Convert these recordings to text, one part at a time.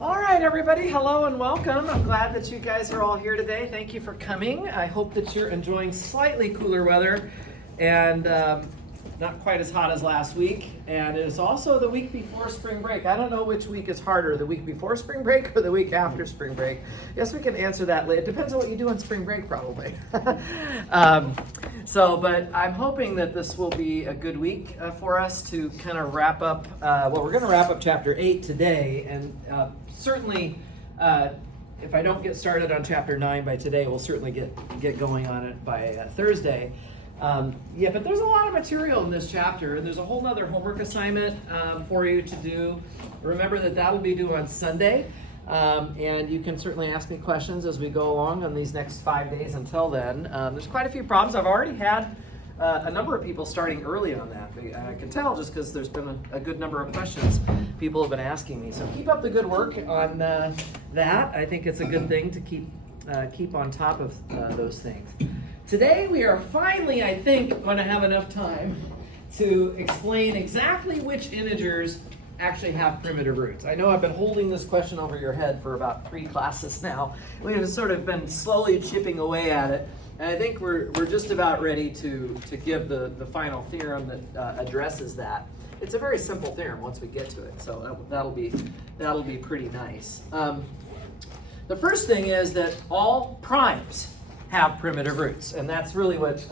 All right, everybody, hello and welcome. I'm glad that you guys are all here today. Thank you for coming. I hope that you're enjoying slightly cooler weather and not quite as hot as last week. And it is also the week before spring break. I don't know which week is harder, the week before spring break or the week after spring break. I guess we can answer that later. It depends on what you do on spring break, probably. But I'm hoping that this will be a good week for us to kind of wrap up. We're going to wrap up chapter 8 today, and certainly, if I don't get started on chapter 9 by today, we'll certainly get going on it by Thursday. But there's a lot of material in this chapter, and there's a whole nother homework assignment for you to do. Remember that'll be due on Sunday. And you can certainly ask me questions as we go along on these next 5 days until then. There's quite a few problems. I've already had a number of people starting early on that. I can tell just because there's been a good number of questions people have been asking me. So keep up the good work on that. I think it's a good thing to keep on top of those things. Today we are finally, I think, going to have enough time to explain exactly which integers actually have primitive roots. I know I've been holding this question over your head for about 3 classes now. We've sort of been slowly chipping away at it, and I think we're just about ready to give the final theorem that addresses that. It's a very simple theorem once we get to it, so that'll be pretty nice. The first thing is that all primes have primitive roots, and that's really what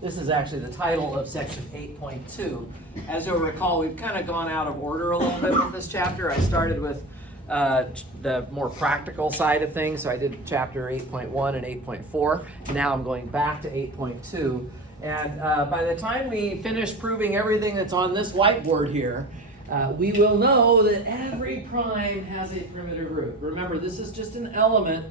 this is actually the title of section 8.2. As you'll recall, we've kind of gone out of order a little bit with this chapter. I started with the more practical side of things, so I did chapter 8.1 and 8.4. Now I'm going back to 8.2, and by the time we finish proving everything that's on this whiteboard here, we will know that every prime has a primitive root. Remember, this is just an element.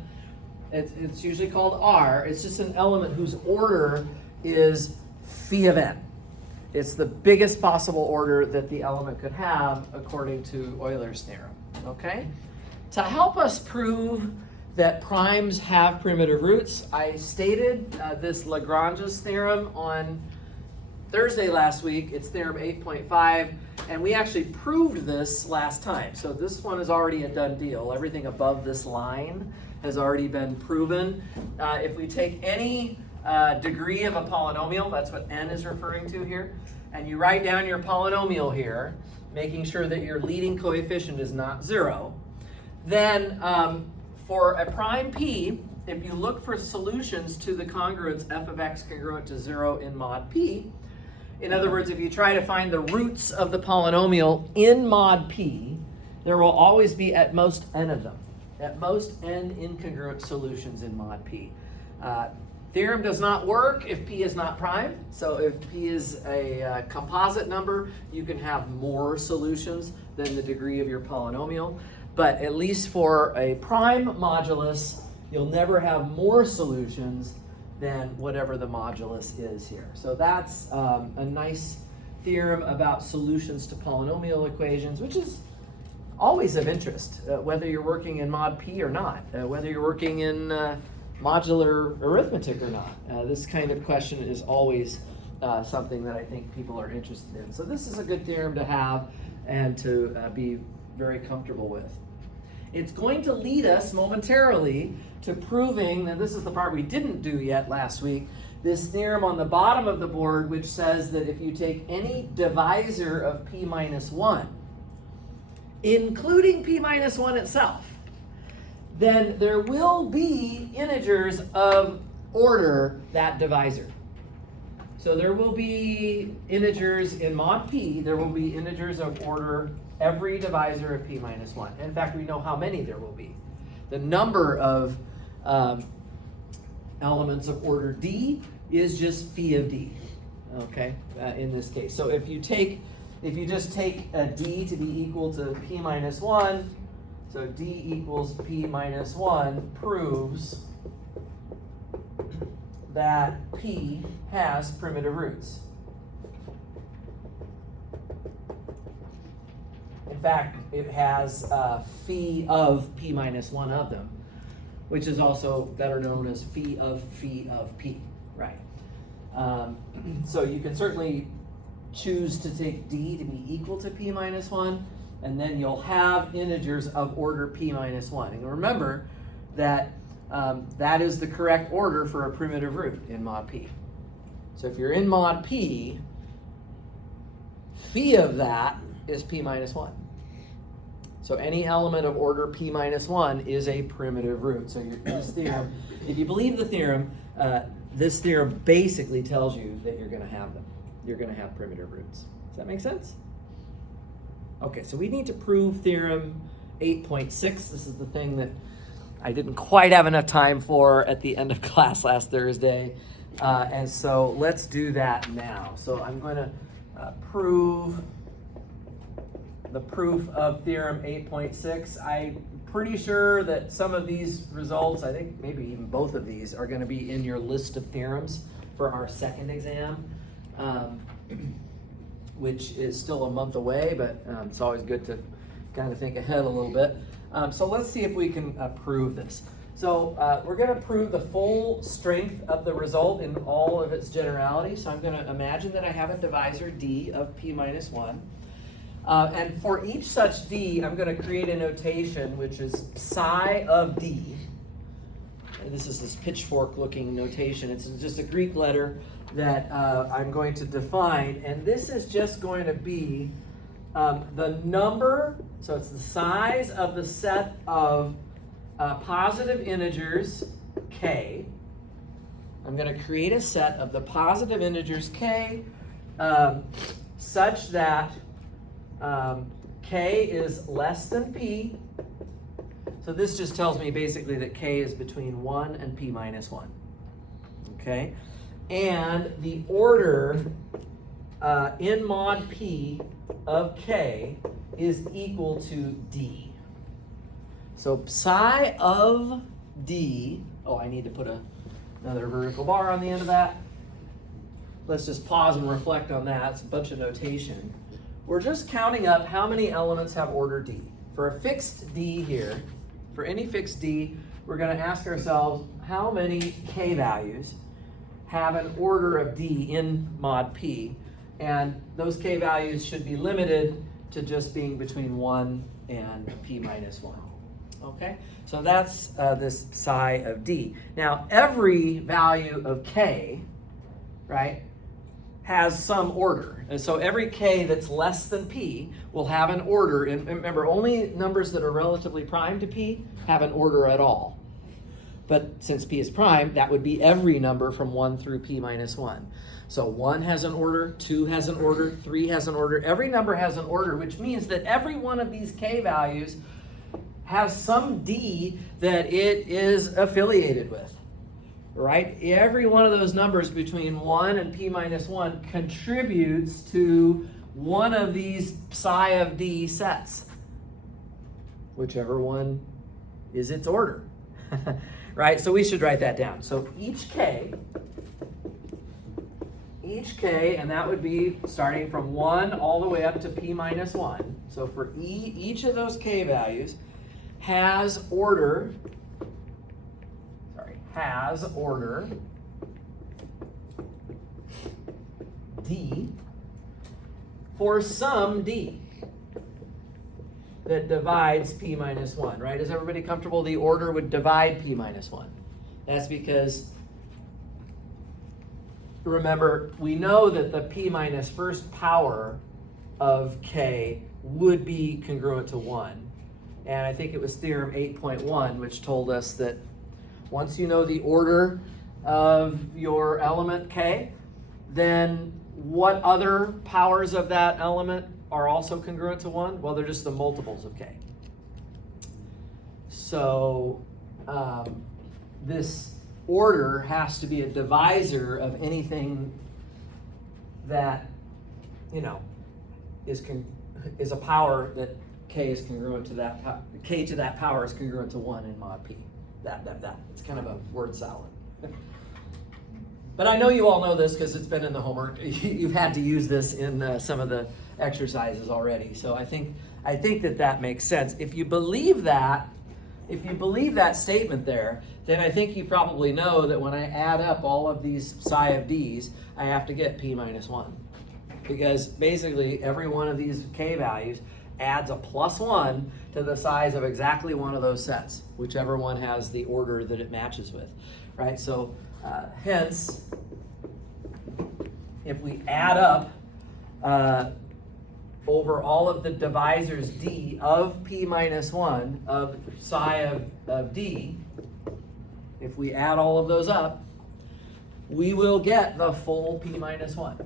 It's usually called R. It's just an element whose order is phi of n. It's the biggest possible order that the element could have according to Euler's theorem. Okay? To help us prove that primes have primitive roots, I stated this Lagrange's theorem on Thursday last week. It's theorem 8.5, and we actually proved this last time. So this one is already a done deal. Everything above this line has already been proven. If we take any degree of a polynomial, that's what n is referring to here, and you write down your polynomial here, making sure that your leading coefficient is not 0, then for a prime p, if you look for solutions to the congruence f of x congruent to 0 in mod p, in other words, if you try to find the roots of the polynomial in mod p, there will always be at most n of them. At most n incongruent solutions in mod p. Theorem does not work if p is not prime. So if p is a composite number, you can have more solutions than the degree of your polynomial. But at least for a prime modulus, you'll never have more solutions than whatever the modulus is here. So that's a nice theorem about solutions to polynomial equations, which is always of interest, whether you're working in mod p or not, whether you're working in modular arithmetic or not. This kind of question is always something that I think people are interested in. So this is a good theorem to have and to be very comfortable with. It's going to lead us momentarily to proving, and this is the part we didn't do yet last week, this theorem on the bottom of the board, which says that if you take any divisor of p minus 1, including p minus 1 itself, then there will be integers of order that divisor. So there will be integers in mod p, there will be integers of order every divisor of p minus 1. In fact, we know how many there will be. The number of elements of order d is just phi of d, okay, in this case. So if you just take a d to be equal to p minus 1, so d equals p minus 1 proves that p has primitive roots. In fact, it has phi of p minus 1 of them, which is also better known as phi of p, right? So you can certainly choose to take d to be equal to p minus 1, and then you'll have integers of order p minus 1. And remember that that is the correct order for a primitive root in mod p. So if you're in mod p, phi of that is p minus 1. So any element of order p minus 1 is a primitive root. So this theorem, if you believe the theorem, this theorem basically tells you that you're going to have them. You're going to have primitive roots. Does that make sense? Okay, so we need to prove theorem 8.6. This is the thing that I didn't quite have enough time for at the end of class last Thursday. And so let's do that now. So I'm going to prove the proof of theorem 8.6. I'm pretty sure that some of these results, I think maybe even both of these, are going to be in your list of theorems for our second exam, which is still a month away, but it's always good to kind of think ahead a little bit. So let's see if we can prove this. So we're going to prove the full strength of the result in all of its generality. So I'm going to imagine that I have a divisor d of p minus 1. And for each such d, I'm going to create a notation which is psi of d. And this is this pitchfork-looking notation. It's just a Greek letter that I'm going to define. And this is just going to be the number, so it's the size of the set of positive integers k. I'm going to create a set of the positive integers k such that k is less than p. So this just tells me basically that k is between 1 and p minus 1. Okay? And the order in mod p of k is equal to d. So psi of d, I need to put another vertical bar on the end of that. Let's just pause and reflect on that. It's a bunch of notation. We're just counting up how many elements have order d. For a fixed d here, for any fixed d, we're going to ask ourselves how many k values have an order of d in mod p, and those k values should be limited to just being between 1 and p minus 1. Okay, so that's this psi of d. Now, every value of k, right, has some order. And so every k that's less than p will have an order. And remember, only numbers that are relatively prime to p have an order at all. But since p is prime, that would be every number from 1 through p minus 1. So 1 has an order, 2 has an order, 3 has an order. Every number has an order, which means that every one of these k values has some d that it is affiliated with, right? Every one of those numbers between 1 and p minus 1 contributes to one of these psi of d sets, whichever one is its order, right? So we should write that down. So each k, and that would be starting from 1 all the way up to p minus 1. So for each of those k values, has order d for some d that divides p minus 1, right? Is everybody comfortable the order would divide p minus 1? That's because, remember, we know that the p minus first power of k would be congruent to 1. And I think it was theorem 8.1, which told us that once you know the order of your element k, then what other powers of that element are also congruent to 1? Well, they're just the multiples of k. So this order has to be a divisor of anything that, is a power that k is congruent to that, k to that power is congruent to 1 in mod p. That. It's kind of a word salad. But I know you all know this because it's been in the homework. You've had to use this in some of the exercises already. So I think that makes sense. If you believe that statement there, then I think you probably know that when I add up all of these psi of d's, I have to get p minus 1. Because basically every one of these k values adds a +1 to the size of exactly one of those sets, whichever one has the order that it matches with, right? So hence, if we add up over all of the divisors d of p minus 1 of psi of d, if we add all of those up, we will get the full p minus 1.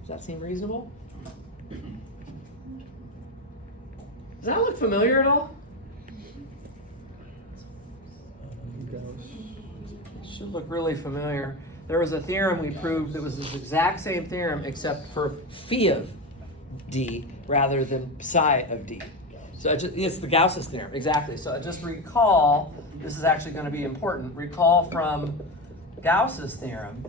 Does that seem reasonable? Does that look familiar at all? It should look really familiar. There was a theorem we proved that was this exact same theorem except for phi of d rather than psi of d. So it's the Gauss's theorem, exactly. So just recall, this is actually going to be important, recall from Gauss's theorem,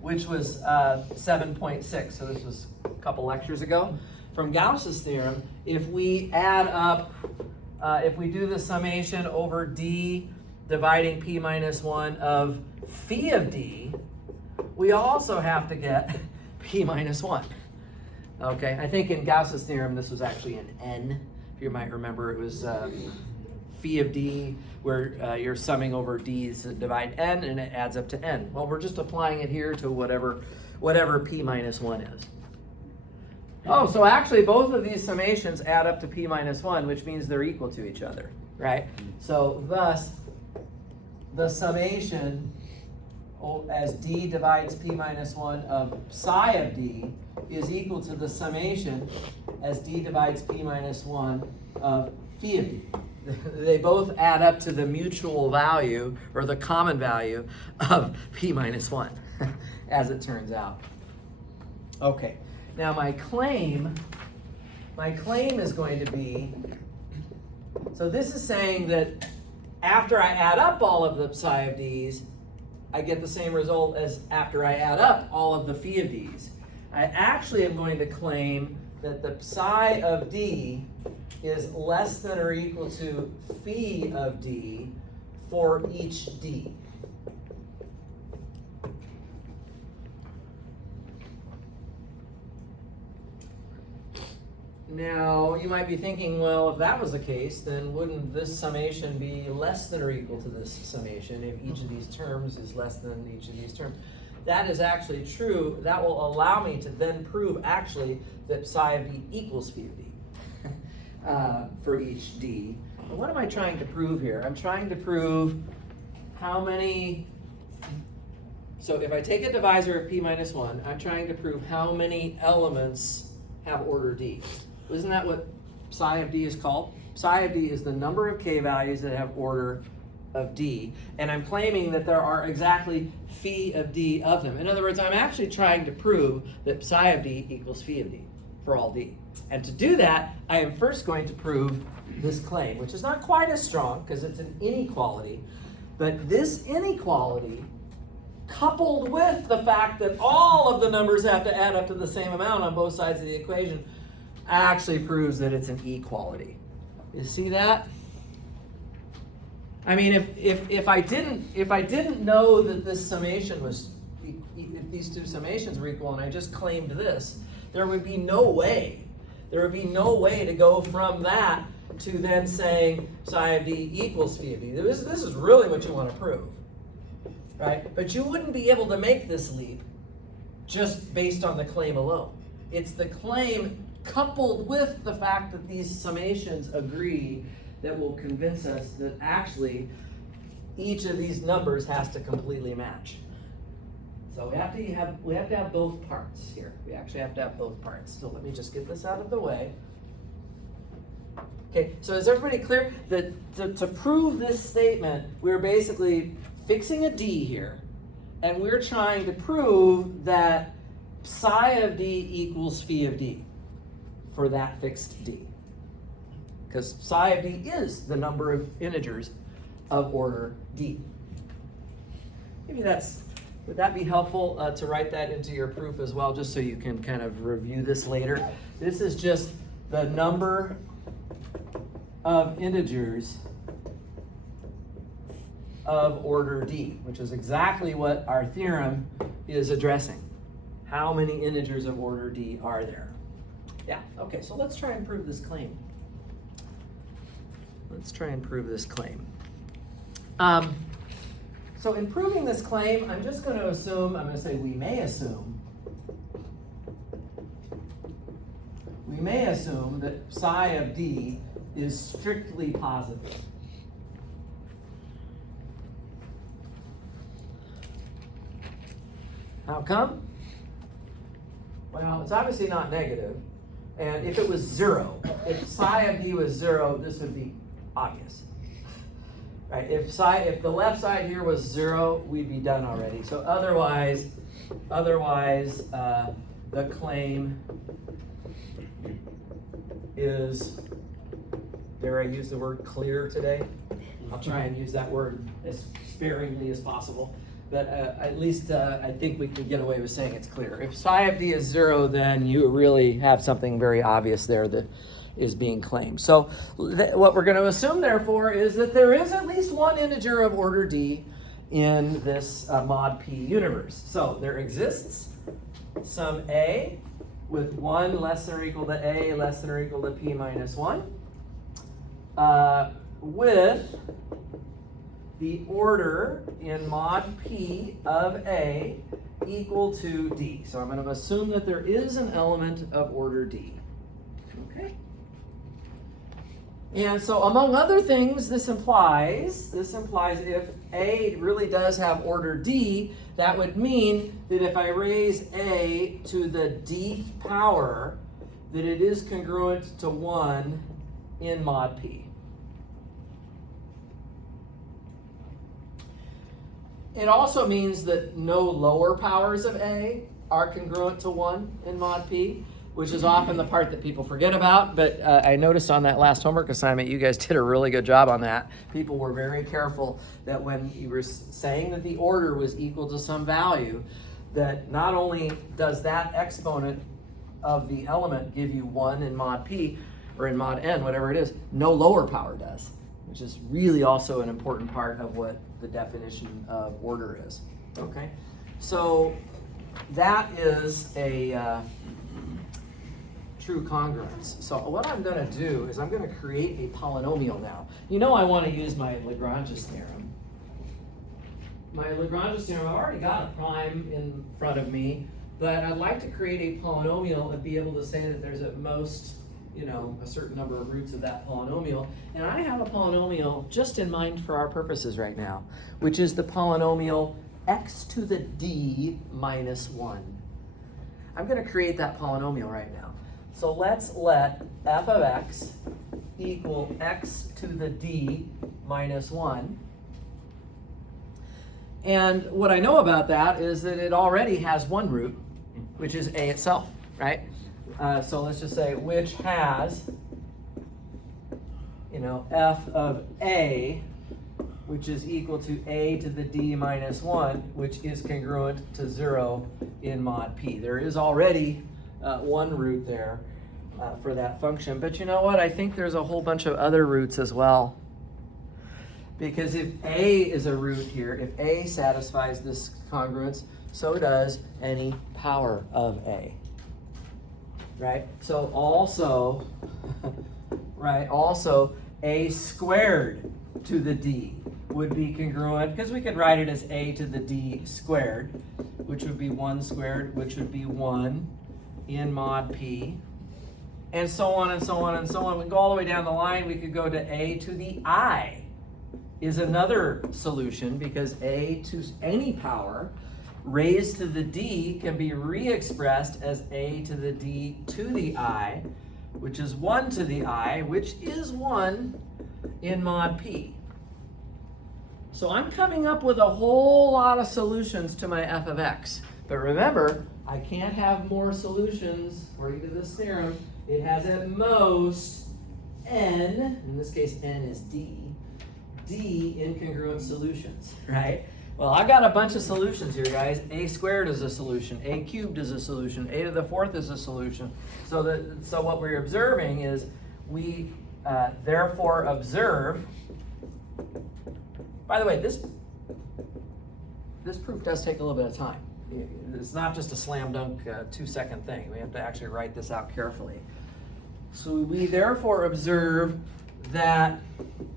which was 7.6, so this was a couple lectures ago. From Gauss's theorem, if we add up, if we do the summation over d dividing p minus 1 of phi of d, we also have to get p minus 1. Okay, I think in Gauss's theorem this was actually an n. If you might remember, it was phi of d, where you're summing over d's to divide n, and it adds up to n. Well, we're just applying it here to whatever p minus 1 is. Oh, so actually both of these summations add up to p minus 1, which means they're equal to each other, right? So thus, the summation as d divides p minus 1 of psi of d is equal to the summation as d divides p minus 1 of phi of d. They both add up to the mutual value, or the common value, of p minus 1, as it turns out. Okay, now my claim is going to be, so this is saying that after I add up all of the psi of d's, I get the same result as after I add up all of the phi of d's. I actually am going to claim that the psi of d is less than or equal to phi of d for each d. Now, you might be thinking, well, if that was the case, then wouldn't this summation be less than or equal to this summation if each of these terms is less than each of these terms? That is actually true. That will allow me to then prove actually that psi of d equals phi of d for each d. And what am I trying to prove here? I'm trying to prove how many, so if I take a divisor of p minus 1, I'm trying to prove how many elements have order d. Isn't that what psi of d is called? Psi of d is the number of k values that have order of d, and I'm claiming that there are exactly phi of d of them. In other words, I'm actually trying to prove that psi of d equals phi of d for all d. And to do that, I am first going to prove this claim, which is not quite as strong because it's an inequality, but this inequality, coupled with the fact that all of the numbers have to add up to the same amount on both sides of the equation, actually proves that it's an equality. You see that? I mean, if I didn't know that this summation was, if these two summations were equal, and I just claimed this, there would be no way. There would be no way to go from that to then saying psi of d equals phi of d. This is really what you want to prove, right? But you wouldn't be able to make this leap just based on the claim alone. It's the claim coupled with the fact that these summations agree that will convince us that actually each of these numbers has to completely match. So we have to have both parts here. We actually have to have both parts. So let me just get this out of the way. Okay, so is everybody clear that to prove this statement, we're basically fixing a d here, and we're trying to prove that psi of d equals phi of d for that fixed d. Because psi of d is the number of integers of order d. Maybe would that be helpful to write that into your proof as well, just so you can kind of review this later? This is just the number of integers of order d, which is exactly what our theorem is addressing. How many integers of order D are there? Yeah, okay, so let's try and prove this claim. Let's try and prove this claim. So in proving this claim, I'm just going to assume, I'm going to say we may assume that psi of D is strictly positive. How come? Well, it's obviously not negative. And if it was 0, if psi of D was 0, this would be obvious. Right? If the left side here was 0, we'd be done already. So otherwise, the claim is, dare I use the word clear today? I'll try and use that word as sparingly as possible. But at least I think we can get away with saying it's clear. If psi of D is 0, then you really have something very obvious there that is being claimed. So what we're going to assume, therefore, is that there is at least one integer of order D in this mod P universe. So there exists some A with 1 less than or equal to A less than or equal to P minus 1 with the order in mod P of A equal to D. So I'm going to assume that there is an element of order D. Okay? And so among other things, this implies if A really does have order D, that would mean that if I raise A to the D power, that it is congruent to 1 in mod P. It also means that no lower powers of A are congruent to 1 in mod P, which is often the part that people forget about. But I noticed on that last homework assignment, you guys did a really good job on that. People were very careful that when you were saying that the order was equal to some value, that not only does that exponent of the element give you 1 in mod P, or in mod N, whatever it is, no lower power does, which is really also an important part of what the definition of order is. Okay, so that is a true congruence. So what I'm going to do is I'm going to create a polynomial now. You know I want to use my Lagrange's theorem. My Lagrange's theorem, I've already got a prime in front of me, but I'd like to create a polynomial and be able to say that there's at most, you know, a certain number of roots of that polynomial. And I have a polynomial just in mind for our purposes right now, which is the polynomial x to the d minus 1. I'm going to create that polynomial right now. So let's let f of x equal x to the d minus 1. And what I know about that is that it already has one root, which is a itself, right? So let's just say which has, you know, f of a, which is equal to a to the d minus 1, which is congruent to 0 in mod p. There is already one root there for that function. But you know what? I think there's a whole bunch of other roots as well. Because if a is a root here, if a satisfies this congruence, so does any power of a. Right? So also, right, also a squared to the d would be congruent, because we could write it as a to the d squared, which would be 1 squared, which would be 1 in mod p, and so on and so on and so on. We can go all the way down the line. We could go to a to the I is another solution, because a to any power raised to the d can be re-expressed as a to the d to the I, which is 1 to the I, which is 1 in mod p. So I'm coming up with a whole lot of solutions to my f of x. But remember, I can't have more solutions according to this theorem. It has at most n, in this case n is d incongruent solutions, right? Well, I've got a bunch of solutions here, guys. A squared is a solution. A cubed is a solution. A to the 4th is a solution. So what we're observing is we therefore observe. By the way, this proof does take a little bit of time. it's not just a slam dunk 2-second thing. We have to actually write this out carefully. So we therefore observe that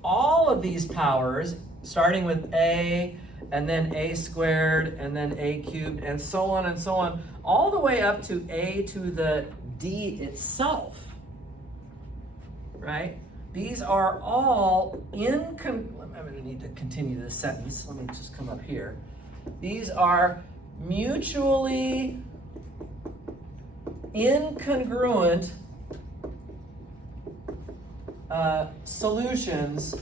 all of these powers, starting with a, and then a squared, and then a cubed, and so on, all the way up to a to the d itself, right? These are all I'm going to need to continue this sentence. Let me just come up here. These are mutually incongruent solutions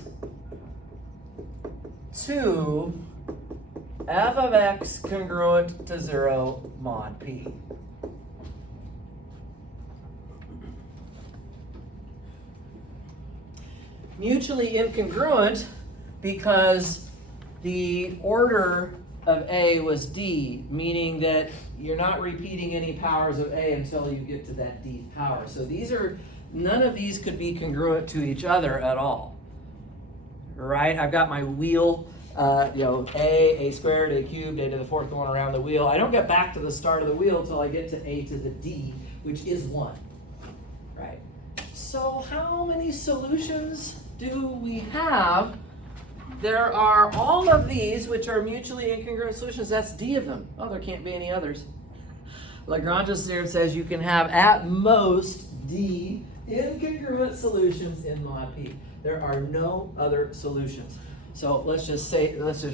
to f of x congruent to 0 mod p. Mutually incongruent because the order of A was D, meaning that you're not repeating any powers of A until you get to that D power. So none of these could be congruent to each other at all. Right? I've got my wheel, a squared, a cubed, a to the fourth going around the wheel. I don't get back to the start of the wheel until I get to a to the D, which is 1. Right? So how many solutions do we have? There are all of these which are mutually incongruent solutions. That's D of them. Oh, there can't be any others. Lagrange's theorem says you can have at most D incongruent solutions in mod P. There are no other solutions. So let's just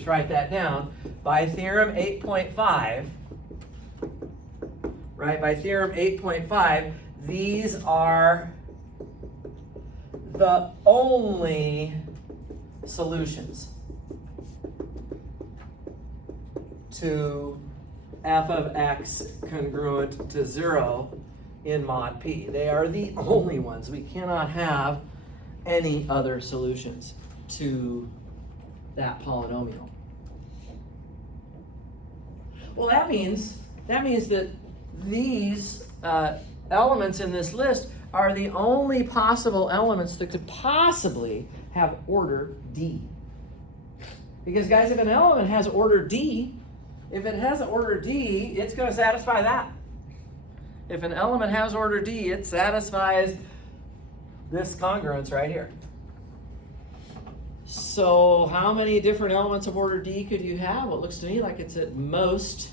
write that down. By theorem 8.5, right? By theorem 8.5, these are the only solutions to f of x congruent to 0 in mod P. They are the only ones. We cannot have any other solutions to that polynomial. Well, that means that these elements in this list are the only possible elements that could possibly have order D. Because guys, if an element has order D, if it has order D, it's going to satisfy that. If an element has order D, it satisfies this congruence right here. So how many different elements of order D could you have? Well, it looks to me like it's at most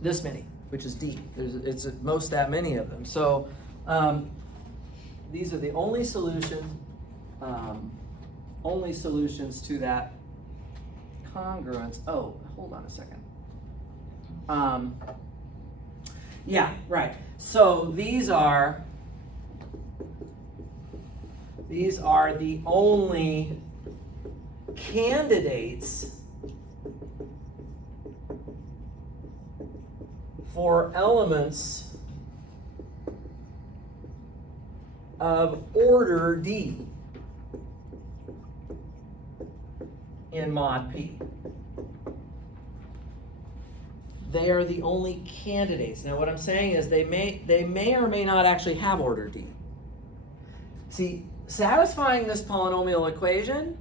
this many, which is D. It's at most that many of them. So these are the only solutions to that congruence. Oh, hold on a second. Yeah, right. So these are the only candidates for elements of order D in mod P. They are the only candidates. Now what I'm saying is they may or may not actually have order D. See, satisfying this polynomial equation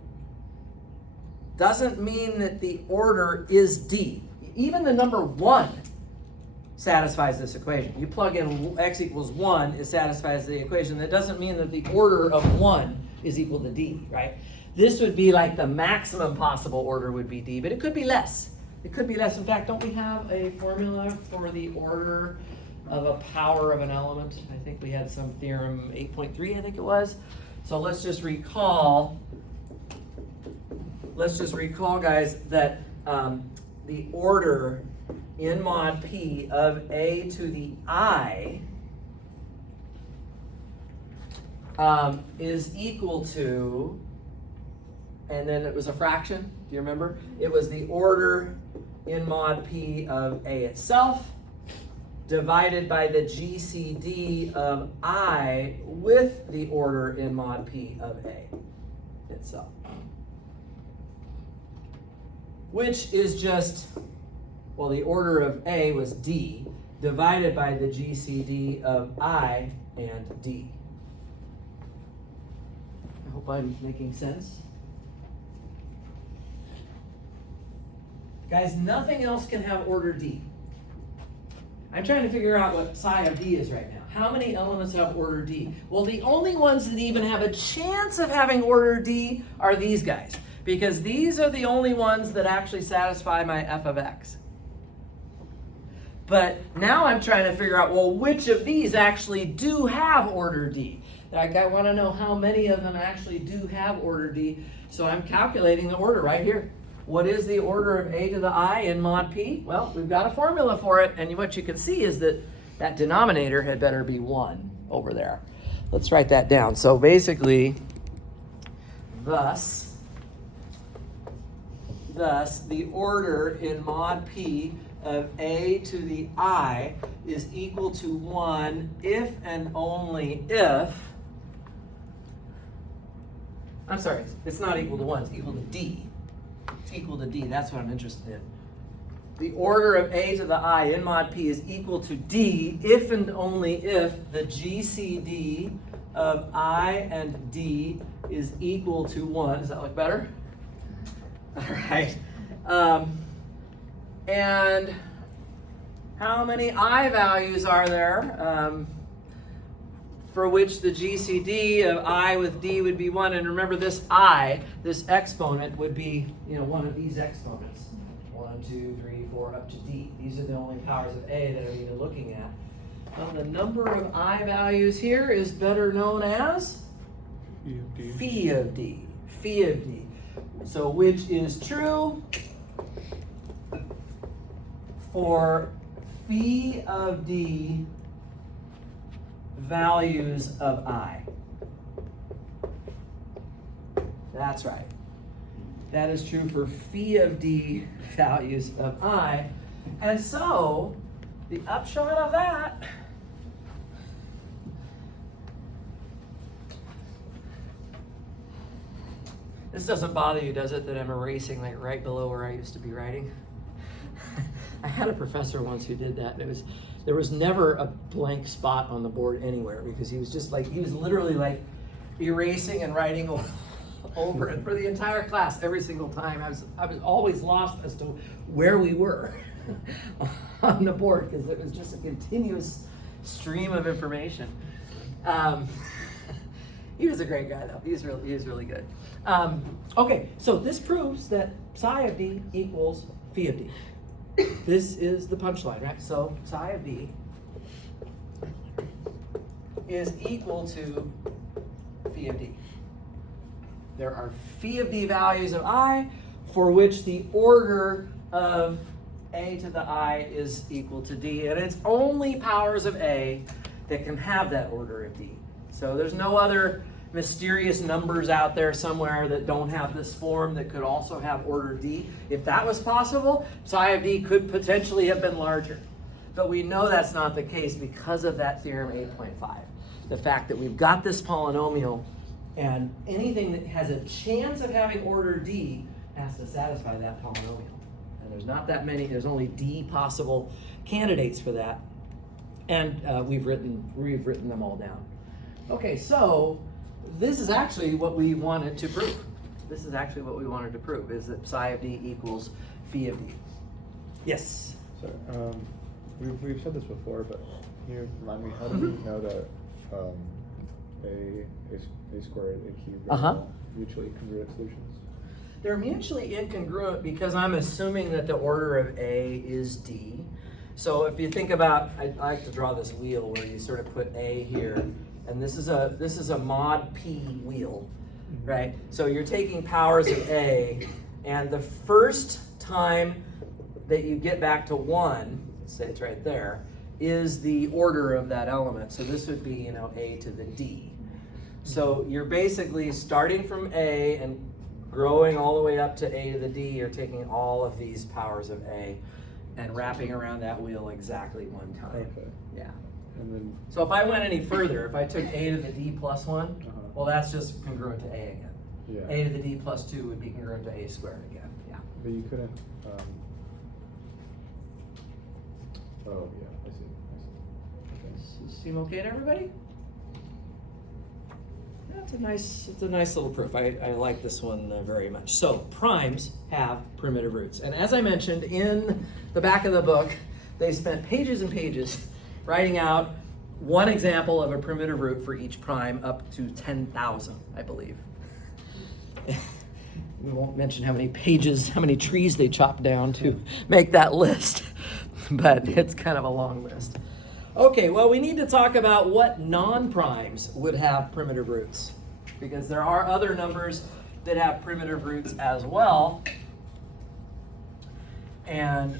doesn't mean that the order is D. Even the number 1 satisfies this equation. You plug in x equals 1, it satisfies the equation. That doesn't mean that the order of 1 is equal to D, right? This would be like the maximum possible order would be D, but it could be less. It could be less. In fact, don't we have a formula for the order of a power of an element? I think we had some theorem 8.3, I think it was. So let's just recall, guys, that the order in mod P of a to the I is equal to, and then it was a fraction, do you remember? It was the order in mod P of A itself divided by the GCD of I with the order in mod P of A itself. Which is just, well, the order of A was D divided by the GCD of I and D. I hope I'm making sense. Guys, nothing else can have order D. I'm trying to figure out what psi of D is right now. How many elements have order D? Well, the only ones that even have a chance of having order D are these guys, because these are the only ones that actually satisfy my f of x. But now I'm trying to figure out, well, which of these actually do have order D? I want to know how many of them actually do have order D, so I'm calculating the order right here. What is the order of a to the I in mod p? Well, we've got a formula for it, and what you can see is that that denominator had better be 1 over there. Let's write that down. So basically, thus the order in mod p of a to the I is equal to 1 if and only if, I'm sorry, it's not equal to 1, it's equal to D. It's equal to D, that's what I'm interested in. The order of a to the I in mod p is equal to D if and only if the GCD of I and D is equal to 1. Does that look better? All right. And how many I values are there for which the GCD of I with D would be 1? And remember, this I, this exponent, would be one of these exponents. 1, 2, 3, 4, up to D. These are the only powers of A that I'm even looking at. Well, the number of I values here is better known as phi of D. Phi of D. So which is true for phi of D values of I. That's right. That is true for phi of D values of I. And so the upshot of that this doesn't bother you, does it, that I'm erasing like right below where I used to be writing? I had a professor once who did that, and there was never a blank spot on the board anywhere, because he was just like, he was literally like erasing and writing over it for the entire class every single time. I was always lost as to where we were on the board, because it was just a continuous stream of information. He was a great guy, though. He was really good. Okay, so this proves that psi of D equals phi of D. This is the punchline, right? So psi of D is equal to phi of D. There are phi of D values of I for which the order of a to the I is equal to D, and it's only powers of A that can have that order of D. So there's no other mysterious numbers out there somewhere that don't have this form that could also have order D. If that was possible, psi of D could potentially have been larger. But we know that's not the case because of that theorem 8.5. The fact that we've got this polynomial, and anything that has a chance of having order D has to satisfy that polynomial. And there's not that many, there's only D possible candidates for that. And we've written them all down. Okay, so this is actually what we wanted to prove. This is actually what we wanted to prove, is that psi of D equals phi of D. Yes? So, we've said this before, but can you remind me, how do we know that a squared, a cubed are mutually incongruent solutions? They're mutually incongruent because I'm assuming that the order of A is D. So if you think about, I like to draw this wheel where you sort of put A here, and this is a mod P wheel, right? So you're taking powers of A, and the first time that you get back to 1, let's say it's right there, is the order of that element. So this would be, A to the D. So you're basically starting from A and growing all the way up to A to the D. You're taking all of these powers of A and wrapping around that wheel exactly one time. Okay. Yeah. And then, So if I went any further, if I took A to the D plus 1, well, that's just congruent to A again. yeah. A to the D plus 2 would be congruent to A squared again. Yeah. But you couldn't, oh, yeah, I see. Okay. Does this seem okay to everybody? It's a nice little proof. I like this one very much. So primes have primitive roots. And as I mentioned, in the back of the book, they spent pages and pages writing out one example of a primitive root for each prime up to 10,000, I believe. We won't mention how many pages, how many trees they chopped down to make that list, but it's kind of a long list. Okay, well, we need to talk about what non-primes would have primitive roots, because there are other numbers that have primitive roots as well. And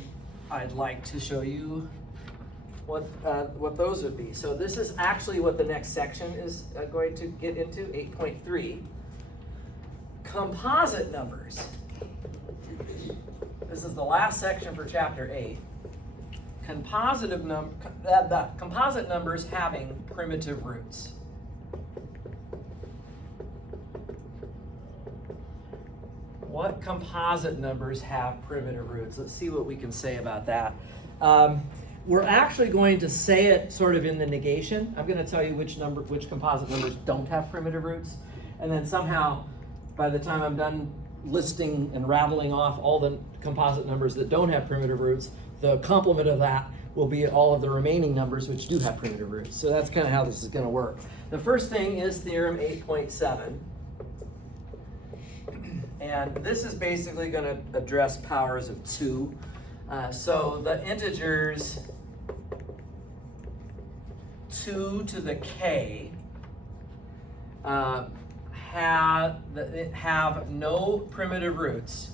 I'd like to show you what those would be. So this is actually what the next section is going to get into, 8.3. Composite numbers. This is the last section for chapter 8. Composite numbers having primitive roots. What composite numbers have primitive roots? Let's see what we can say about that. We're actually going to say it sort of in the negation. I'm going to tell you which composite numbers don't have primitive roots, and then somehow, by the time I'm done listing and rattling off all the composite numbers that don't have primitive roots, the complement of that will be all of the remaining numbers which do have primitive roots. So that's kind of how this is going to work. The first thing is theorem 8.7. And this is basically going to address powers of 2. So the integers 2 to the k have no primitive roots.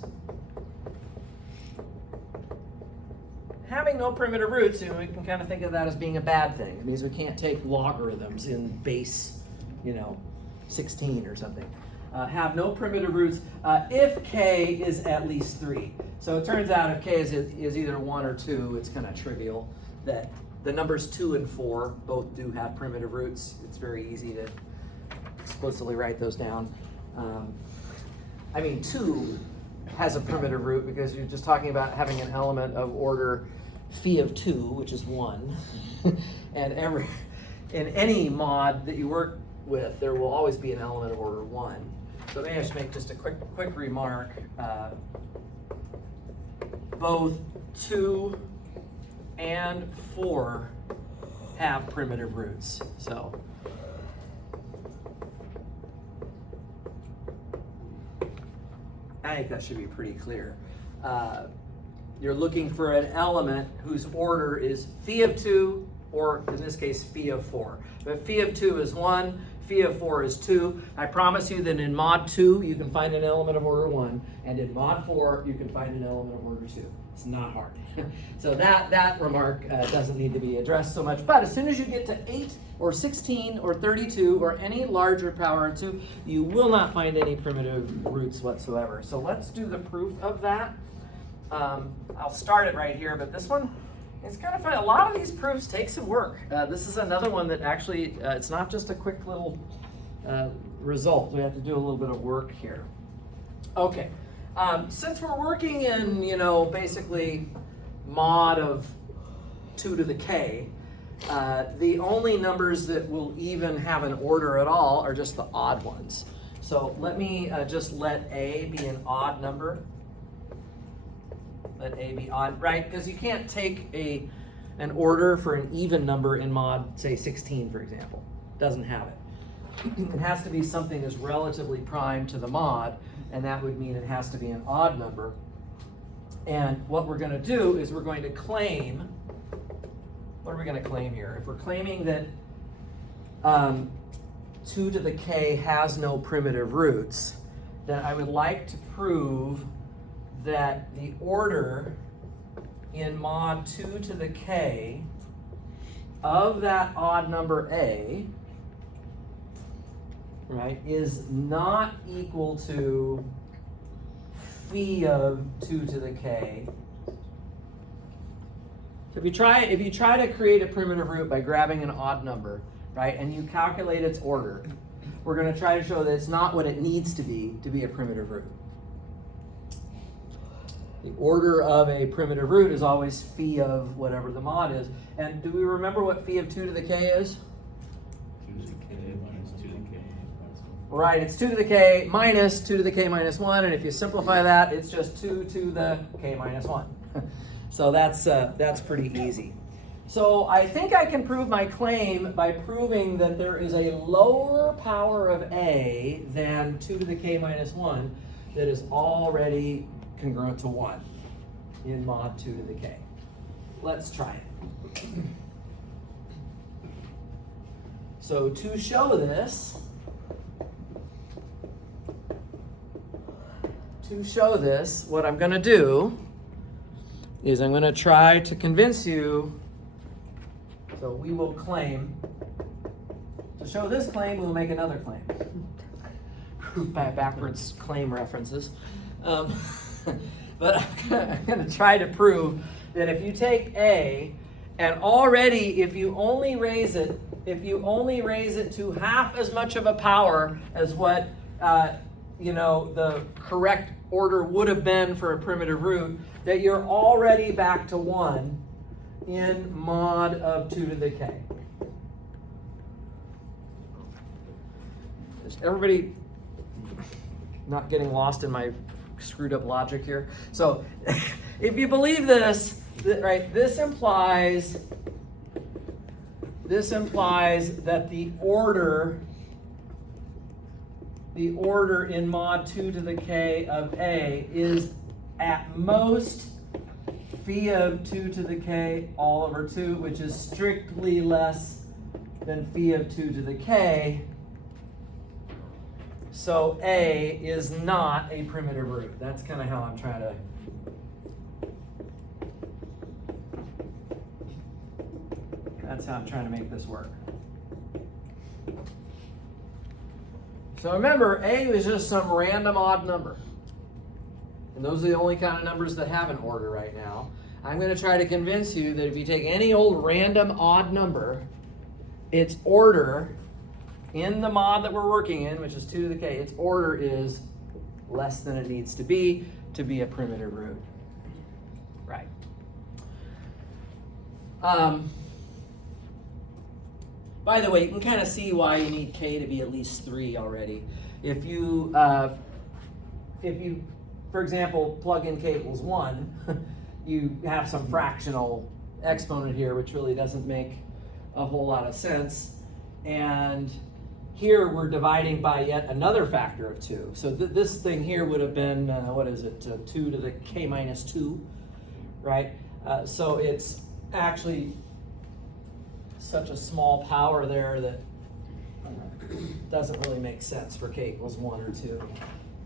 Having no primitive roots, we can kind of think of that as being a bad thing. It means we can't take logarithms in base, 16 or something. Have no primitive roots if k is at least 3. So it turns out if k is either 1 or 2, it's kind of trivial that the numbers 2 and 4 both do have primitive roots. It's very easy to explicitly write those down. 2 has a primitive root because you're just talking about having an element of order phi of 2, which is 1. And in any mod that you work with, there will always be an element of order 1. So maybe I should make just a quick remark. Both 2 and 4 have primitive roots. So I think that should be pretty clear. You're looking for an element whose order is phi of 2, or in this case, phi of 4. But phi of 2 is 1, phi of 4 is 2. I promise you that in mod 2, you can find an element of order 1, and in mod 4, you can find an element of order 2. It's not hard. So that remark doesn't need to be addressed so much. But as soon as you get to 8 or 16 or 32 or any larger power of 2, you will not find any primitive roots whatsoever. So let's do the proof of that. I'll start it right here, but this one, it's kind of fun. A lot of these proofs take some work. This is another one that actually, it's not just a quick little result. We have to do a little bit of work here. Okay, since we're working in, basically mod of 2 to the k, the only numbers that will even have an order at all are just the odd ones. So let me just let a be an odd number. Let a be odd, right? Because you can't take an order for an even number in mod, say 16, for example. Doesn't have it. It has to be something that's relatively prime to the mod, and that would mean it has to be an odd number. And what we're going to do is we're going to claim, what are we going to claim here? If we're claiming that 2 to the k has no primitive roots, then I would like to prove that the order in mod 2 to the k of that odd number a, right, is not equal to phi of 2 to the k. So if you try to create a primitive root by grabbing an odd number, right, and you calculate its order, we're going to try to show that it's not what it needs to be a primitive root. The order of a primitive root is always phi of whatever the mod is. And do we remember what phi of 2 to the k is? 2 to the k minus 2 to the k. Right, it's 2 to the k minus 2 to the k minus 1, and if you simplify that, it's just 2 to the k minus 1. So that's pretty easy. So I think I can prove my claim by proving that there is a lower power of A than 2 to the k minus 1 that is already congruent to 1 in mod 2 to the k. Let's try it. So to show this, what I'm going to do is I'm going to try to convince you. So we will claim, to show this claim, we'll make another claim. Proof by backwards claim references. But I'm going to try to prove that if you take A, and already if you only raise it to half as much of a power as what the correct order would have been for a primitive root, that you're already back to 1 in mod of 2 to the k. Is everybody not getting lost in my screwed up logic here? So if you believe this, right, this implies that the order in mod 2 to the k of A is at most phi of 2 to the k all over 2, which is strictly less than phi of 2 to the k. So A is not a primitive root. That's kind of how I'm trying to make this work. So remember, A is just some random odd number. And those are the only kind of numbers that have an order right now. I'm going to try to convince you that if you take any old random odd number, its order in the mod that we're working in, which is 2 to the k, its order is less than it needs to be a primitive root. Right. By the way, you can kind of see why you need k to be at least 3 already. If you, for example, plug in k equals 1, you have some fractional exponent here, which really doesn't make a whole lot of sense. And here we're dividing by yet another factor of 2. So this thing here would have been, 2 to the k minus 2, right? So it's actually such a small power there that doesn't really make sense for k equals 1 or 2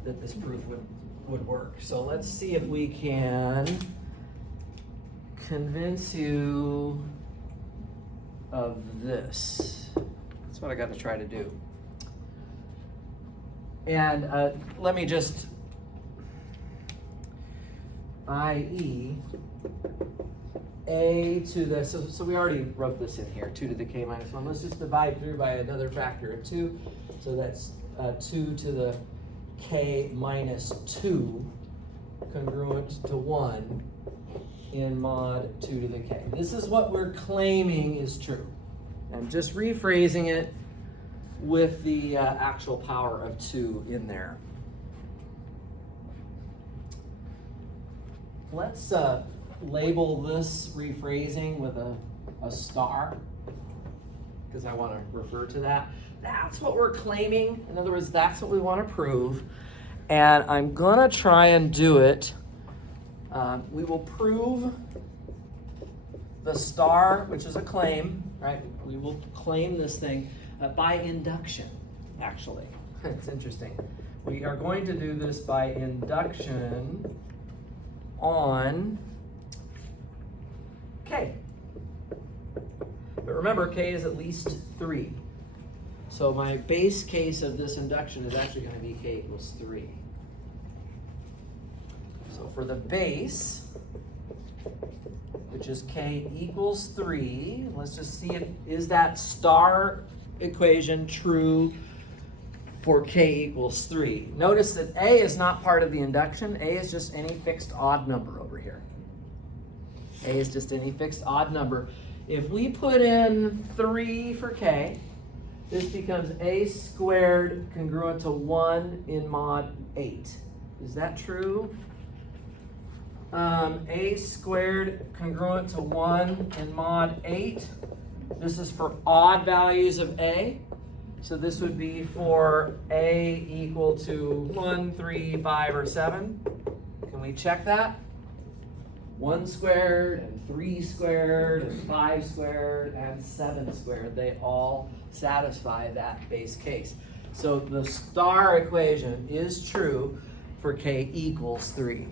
that this proof would work. So let's see if we can convince you of this. That's what I got to try to do. And let me just, i.e., a to the, so we already wrote this in here, 2 to the k minus 1. Let's just divide through by another factor of 2. So that's 2 to the k minus 2 congruent to 1 in mod 2 to the k. This is what we're claiming is true. I'm just rephrasing it with the actual power of 2 in there. Let's label this rephrasing with a star, because I want to refer to that. That's what we're claiming. In other words, that's what we want to prove. And I'm going to try and do it. We will prove the star, which is a claim, right? We will claim this thing by induction, actually. It's interesting. We are going to do this by induction on k. But remember, k is at least 3. So my base case of this induction is actually going to be k equals 3. So for the base, which is k equals 3, let's just see if is that star equation true for k equals 3. Notice that a is not part of the induction. A is just any fixed odd number over here. A is just any fixed odd number. If we put in 3 for k, this becomes a squared congruent to 1 in mod 8. Is that true? A squared congruent to 1 in mod 8. This is for odd values of a. So this would be for a equal to 1, 3, 5, or 7. Can we check that? 1 squared, and 3 squared, and 5 squared, and 7 squared. They all satisfy that base case. So the star equation is true for k equals 3,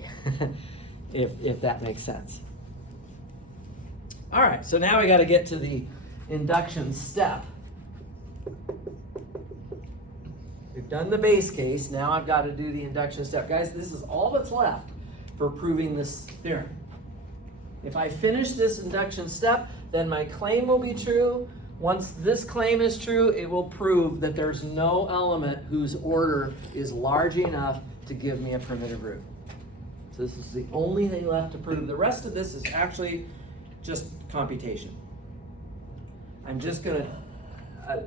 if that makes sense. All right, so now we got to get to the induction step. We've done the base case, now I've got to do the induction step. Guys, this is all that's left for proving this theorem. If I finish this induction step, then my claim will be true. Once this claim is true, it will prove that there's no element whose order is large enough to give me a primitive root. So this is the only thing left to prove. The rest of this is actually just computation. I'm just going to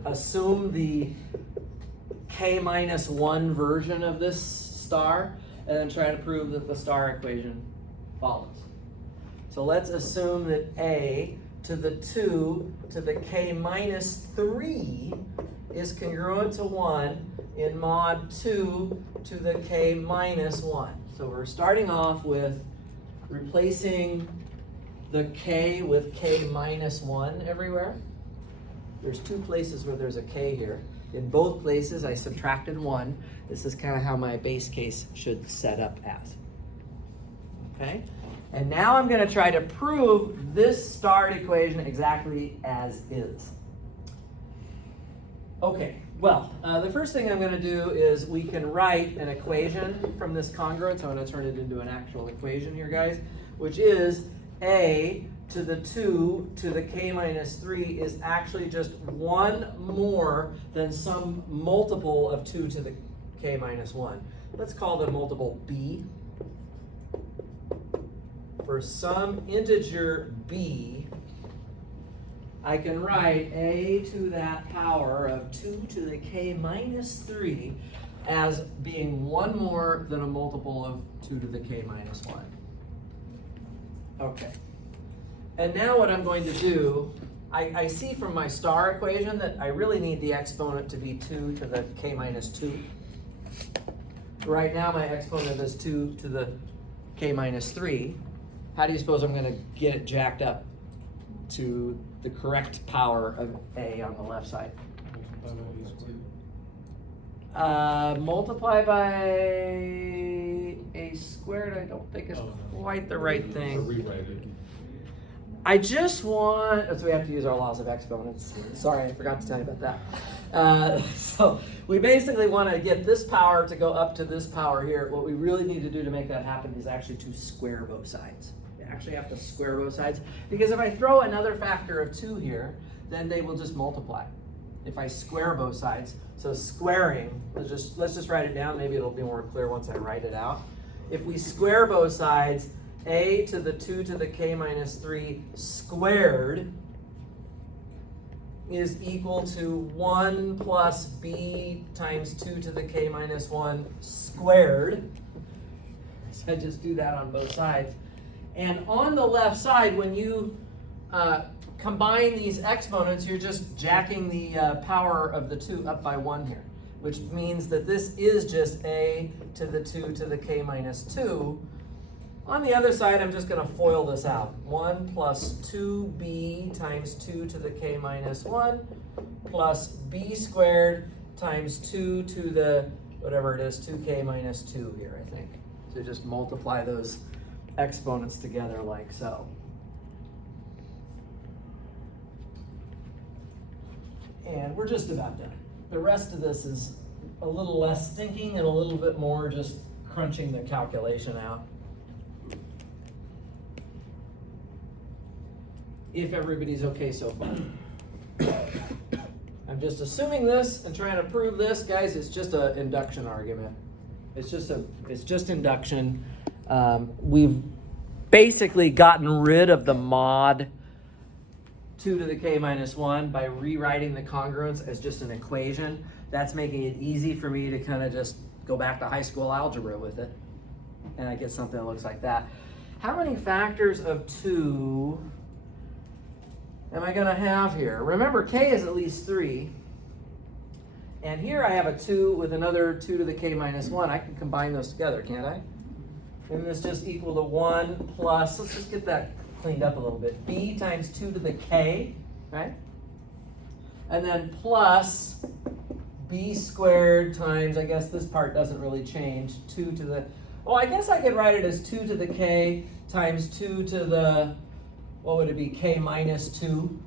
assume the k minus 1 version of this star and then try to prove that the star equation follows. So let's assume that a to the 2 to the k minus 3 is congruent to 1 in mod 2 to the k minus 1. So we're starting off with replacing the k with k minus 1 everywhere. There's 2 places where there's a k here. In both places, I subtracted 1. This is kind of how my base case should set up as. Okay? And now I'm going to try to prove this starred equation exactly as is. Okay, well, the first thing I'm going to do is we can write an equation from this congruence. I'm going to turn it into an actual equation here, guys, which is a to the 2 to the k minus 3 is actually just 1 more than some multiple of 2 to the k minus 1. Let's call the multiple b. For some integer b, I can write a to that power of 2 to the k minus 3 as being 1 more than a multiple of 2 to the k minus 1. Okay. And now what I'm going to do, I see from my star equation that I really need the exponent to be 2 to the k minus 2. Right now my exponent is 2 to the k minus 3. How do you suppose I'm going to get it jacked up to the correct power of a on the left side? Multiply by a squared, I don't think is quite the right thing. I just want, so we have to use our laws of exponents. Sorry, I forgot to tell you about that. So we basically want to get this power to go up to this power here. What we really need to do to make that happen is actually to square both sides. You actually have to square both sides, because if I throw another factor of 2 here, then they will just multiply. If I square both sides, so squaring, let's just write it down. Maybe it'll be more clear once I write it out. If we square both sides, a to the 2 to the k minus 3 squared is equal to 1 plus b times 2 to the k minus 1 squared. So I just do that on both sides. And on the left side, when you combine these exponents, you're just jacking the power of the 2 up by 1 here, which means that this is just a to the 2 to the k minus 2. On the other side, I'm just going to FOIL this out. 1 plus 2b times 2 to the k minus 1 plus b squared times 2 to the, whatever it is, 2k minus 2 here, I think. So just multiply those exponents together like so. And we're just about done. The rest of this is a little less thinking and a little bit more just crunching the calculation out. If everybody's okay so far. I'm just assuming this and trying to prove this, guys. It's just an induction argument. It's just induction. We've basically gotten rid of the mod 2 to the k minus 1 by rewriting the congruence as just an equation. That's making it easy for me to kind of just go back to high school algebra with it. And I get something that looks like that. How many factors of 2 am I going to have here? Remember, k is at least 3. And here I have a 2 with another 2 to the k minus 1. I can combine those together, can't I? And this just equal to 1 plus, let's just get that cleaned up a little bit, b times 2 to the k, right? And then plus b squared times, I guess this part doesn't really change, 2 to the, well, I guess I could write it as 2 to the k times 2 to the, what would it be, k minus 2.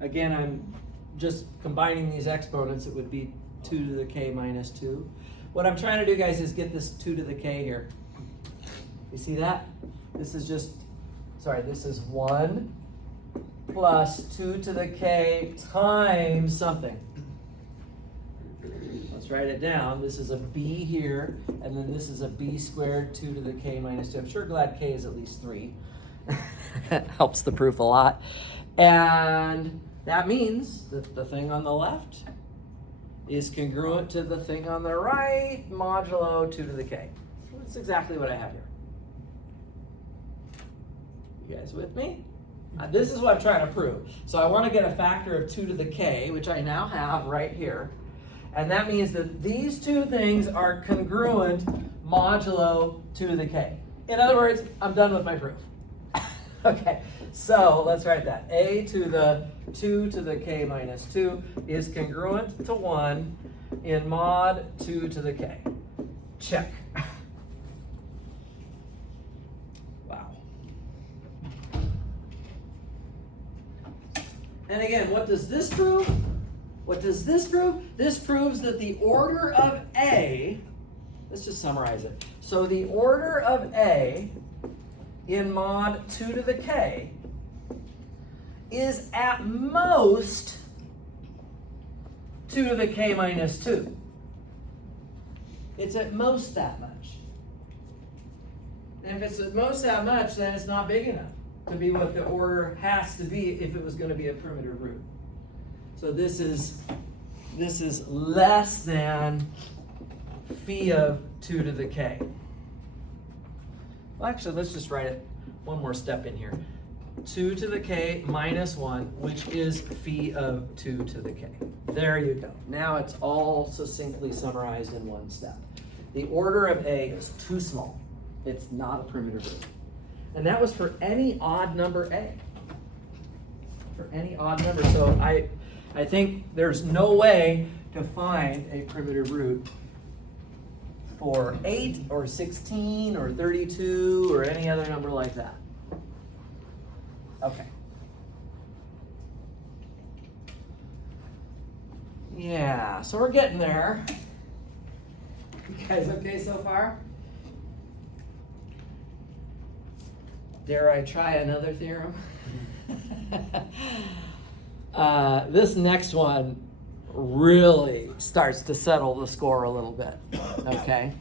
Again, I'm just combining these exponents. It would be 2 to the k minus 2. What I'm trying to do, guys, is get this 2 to the k here. You see that? This is just, sorry, this is 1 plus 2 to the k times something. Let's write it down. This is a b here, and then this is a b squared 2 to the k minus 2. I'm sure glad k is at least 3. That helps the proof a lot. And that means that the thing on the left is congruent to the thing on the right, modulo 2 to the k. That's exactly what I have here. You guys with me? This is what I'm trying to prove. So I want to get a factor of 2 to the k, which I now have right here. And that means that these two things are congruent modulo 2 to the k. In other words, I'm done with my proof. Okay, so let's write that. A to the 2 to the k minus 2 is congruent to 1 in mod 2 to the k. Check. Wow. And again, what does this prove? What does this prove? This proves that the order of A, let's just summarize it. So the order of A in mod 2 to the k is at most 2 to the k minus 2. It's at most that much. And if it's at most that much, then it's not big enough to be what the order has to be if it was going to be a primitive root. So this is less than phi of 2 to the k. Well, actually, let's just write it one more step in here. 2 to the k minus 1, which is phi of 2 to the k. There you go. Now it's all succinctly summarized in one step. The order of A is too small. It's not a primitive root. And that was for any odd number A. For any odd number. So I think there's no way to find a primitive root for 8 or 16 or 32 or any other number like that. Okay. Yeah, so we're getting there. You guys okay so far? Dare I try another theorem? This next one really starts to settle the score a little bit, okay?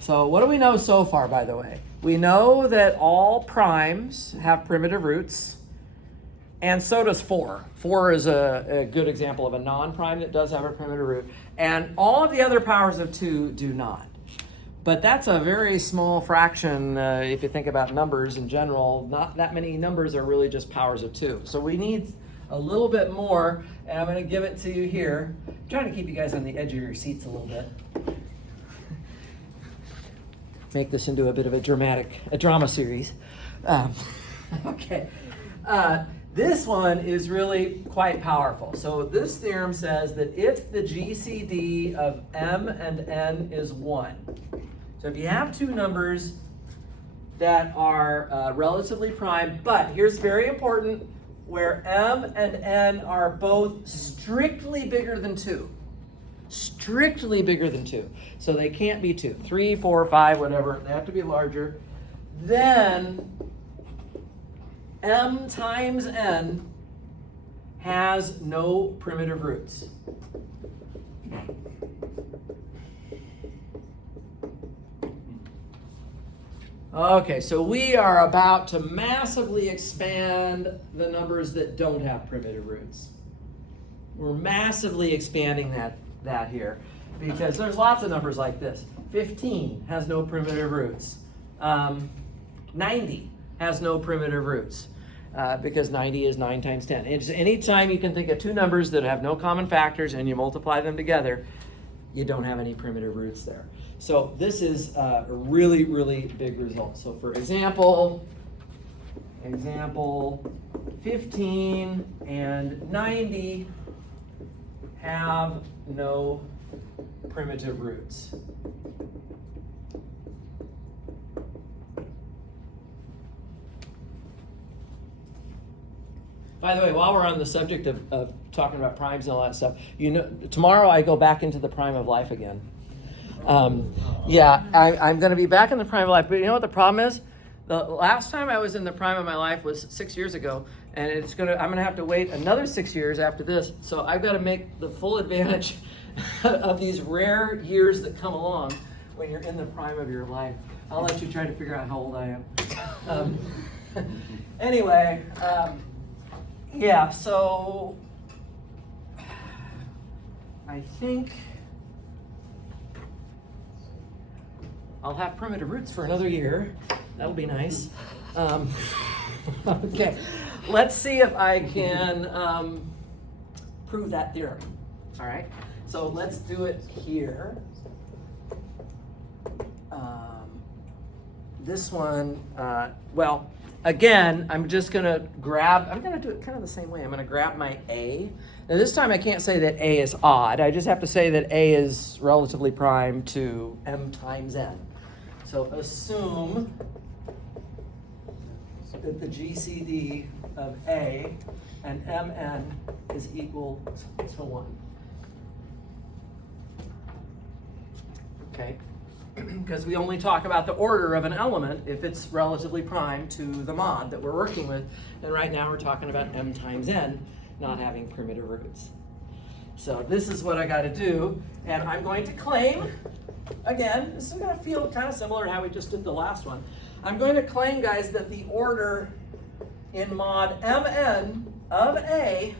So what do we know so far, by the way? We know that all primes have primitive roots, and so does 4. 4 is a good example of a non-prime that does have a primitive root, and all of the other powers of 2 do not. But that's a very small fraction if you think about numbers in general. Not that many numbers are really just powers of 2. So we need a little bit more, and I'm going to give it to you here. I'm trying to keep you guys on the edge of your seats a little bit. Make this into a bit of a drama series. Okay. This one is really quite powerful. So this theorem says that if the GCD of M and N is 1, so if you have two numbers that are relatively prime, but here's very important, where M and N are both strictly bigger than 2. Strictly bigger than 2. So they can't be 2. 3, 4, 5, whatever. They have to be larger. Then M times N has no primitive roots. Okay, so we are about to massively expand the numbers that don't have primitive roots. We're massively expanding that here because there's lots of numbers like this. 15 has no primitive roots. 90 has no primitive roots because 90 is 9 times 10. It's anytime you can think of two numbers that have no common factors and you multiply them together, you don't have any primitive roots there. So this is a really, really big result. So for example, 15 and 90 have no primitive roots. By the way, while we're on the subject of talking about primes and all that stuff, you know, tomorrow I go back into the prime of life again. I'm going to be back in the prime of life, but you know what the problem is? The last time I was in the prime of my life was 6 years ago, and I'm going to have to wait another 6 years after this. So I've got to make the full advantage of these rare years that come along when you're in the prime of your life. I'll let you try to figure out how old I am. Anyway. Yeah, so I think I'll have primitive roots for another year. That'll be nice. Okay, let's see if I can prove that theorem. All right, so let's do it here. This one, again, I'm going to do it kind of the same way. I'm going to grab my A. Now this time I can't say that A is odd. I just have to say that A is relatively prime to m times n. So assume that the GCD of A and mn is equal to 1. Okay? Because we only talk about the order of an element if it's relatively prime to the mod that we're working with. And right now we're talking about m times n not having primitive roots. So this is what I got to do. And I'm going to claim, again, this is going to feel kind of similar to how we just did the last one. I'm going to claim, guys, that the order in mod mn of A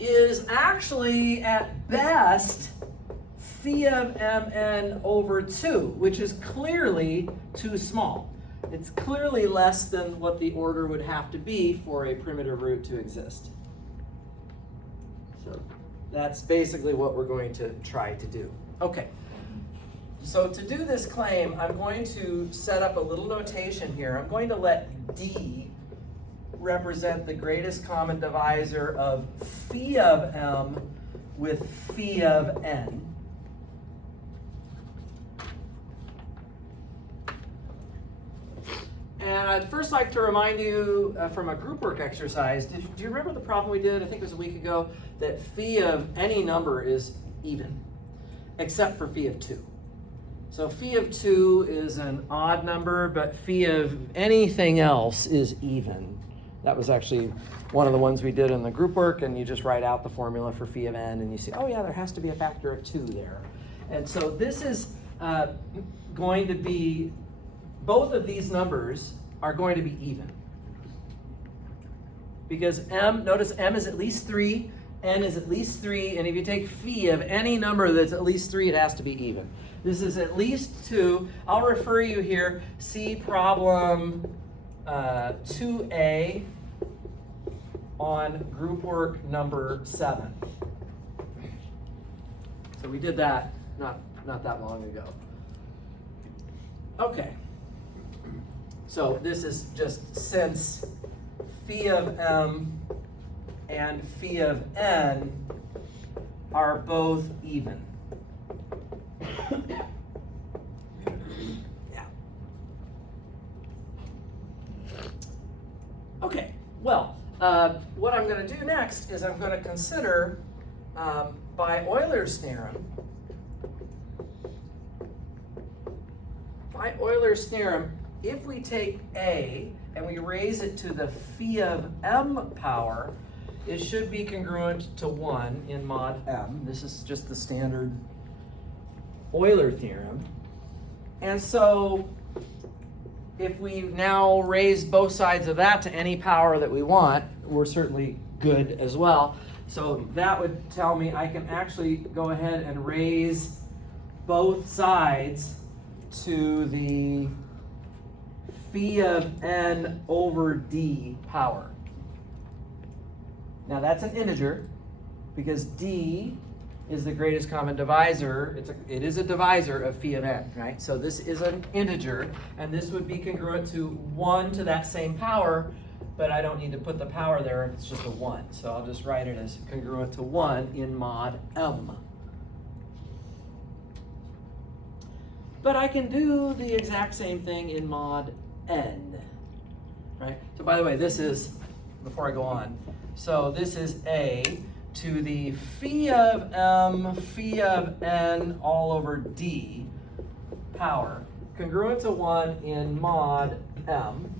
is actually at best phi of mn over 2, which is clearly too small. It's clearly less than what the order would have to be for a primitive root to exist. So that's basically what we're going to try to do. Okay, so to do this claim, I'm going to set up a little notation here. I'm going to let D represent the greatest common divisor of phi of m with phi of n. And I'd first like to remind you from a group work exercise, do you remember the problem we did, I think it was a week ago, that phi of any number is even, except for phi of 2. So phi of 2 is an odd number, but phi of anything else is even. That was actually one of the ones we did in the group work, and you just write out the formula for phi of n, and you see, oh yeah, there has to be a factor of 2 there. And so this is going to be, both of these numbers are going to be even. Because notice m is at least 3, n is at least 3, and if you take phi of any number that's at least 3, it has to be even. This is at least 2. I'll refer you here, see problem 2a on group work number 7. So we did that not that long ago. Okay. So this is just since phi of m and phi of n are both even. Yeah. Okay, well, what I'm going to do next is I'm going to consider, by Euler's theorem, if we take A and we raise it to the phi of m power, it should be congruent to 1 in mod m. This is just the standard Euler theorem. And so if we now raise both sides of that to any power that we want, we're certainly good as well. So that would tell me I can actually go ahead and raise both sides to the phi of n over d power. Now that's an integer because d is the greatest common divisor. It is a divisor of phi of n, right? So this is an integer, and this would be congruent to 1 to that same power, but I don't need to put the power there if it's just a 1. So I'll just write it as congruent to 1 in mod m. But I can do the exact same thing in mod n, right? So by the way, this is, before I go on, so this is a to the phi of m, phi of n all over d power, congruent to 1 in mod m.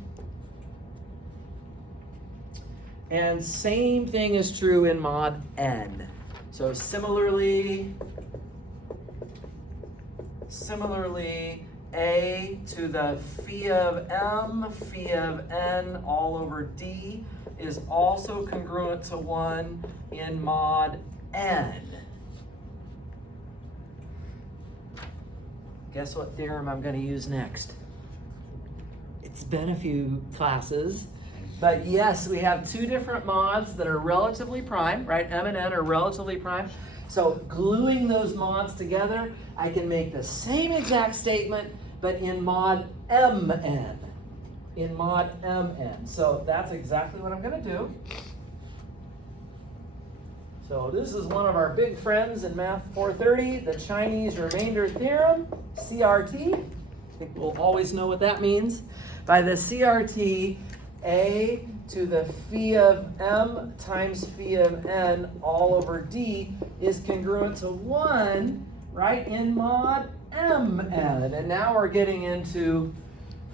And same thing is true in mod n. So similarly, a to the phi of m, phi of n all over d is also congruent to 1 in mod n. Guess what theorem I'm going to use next? It's been a few classes, but yes, we have two different mods that are relatively prime, right? M and n are relatively prime. So gluing those mods together, I can make the same exact statement, but in mod mn. In mod mn. So that's exactly what I'm going to do. So this is one of our big friends in Math 430, the Chinese remainder theorem, CRT. I think we'll always know what that means. By the CRT, a to the phi of m times phi of n all over d is congruent to 1, right, in mod mn. And now we're getting into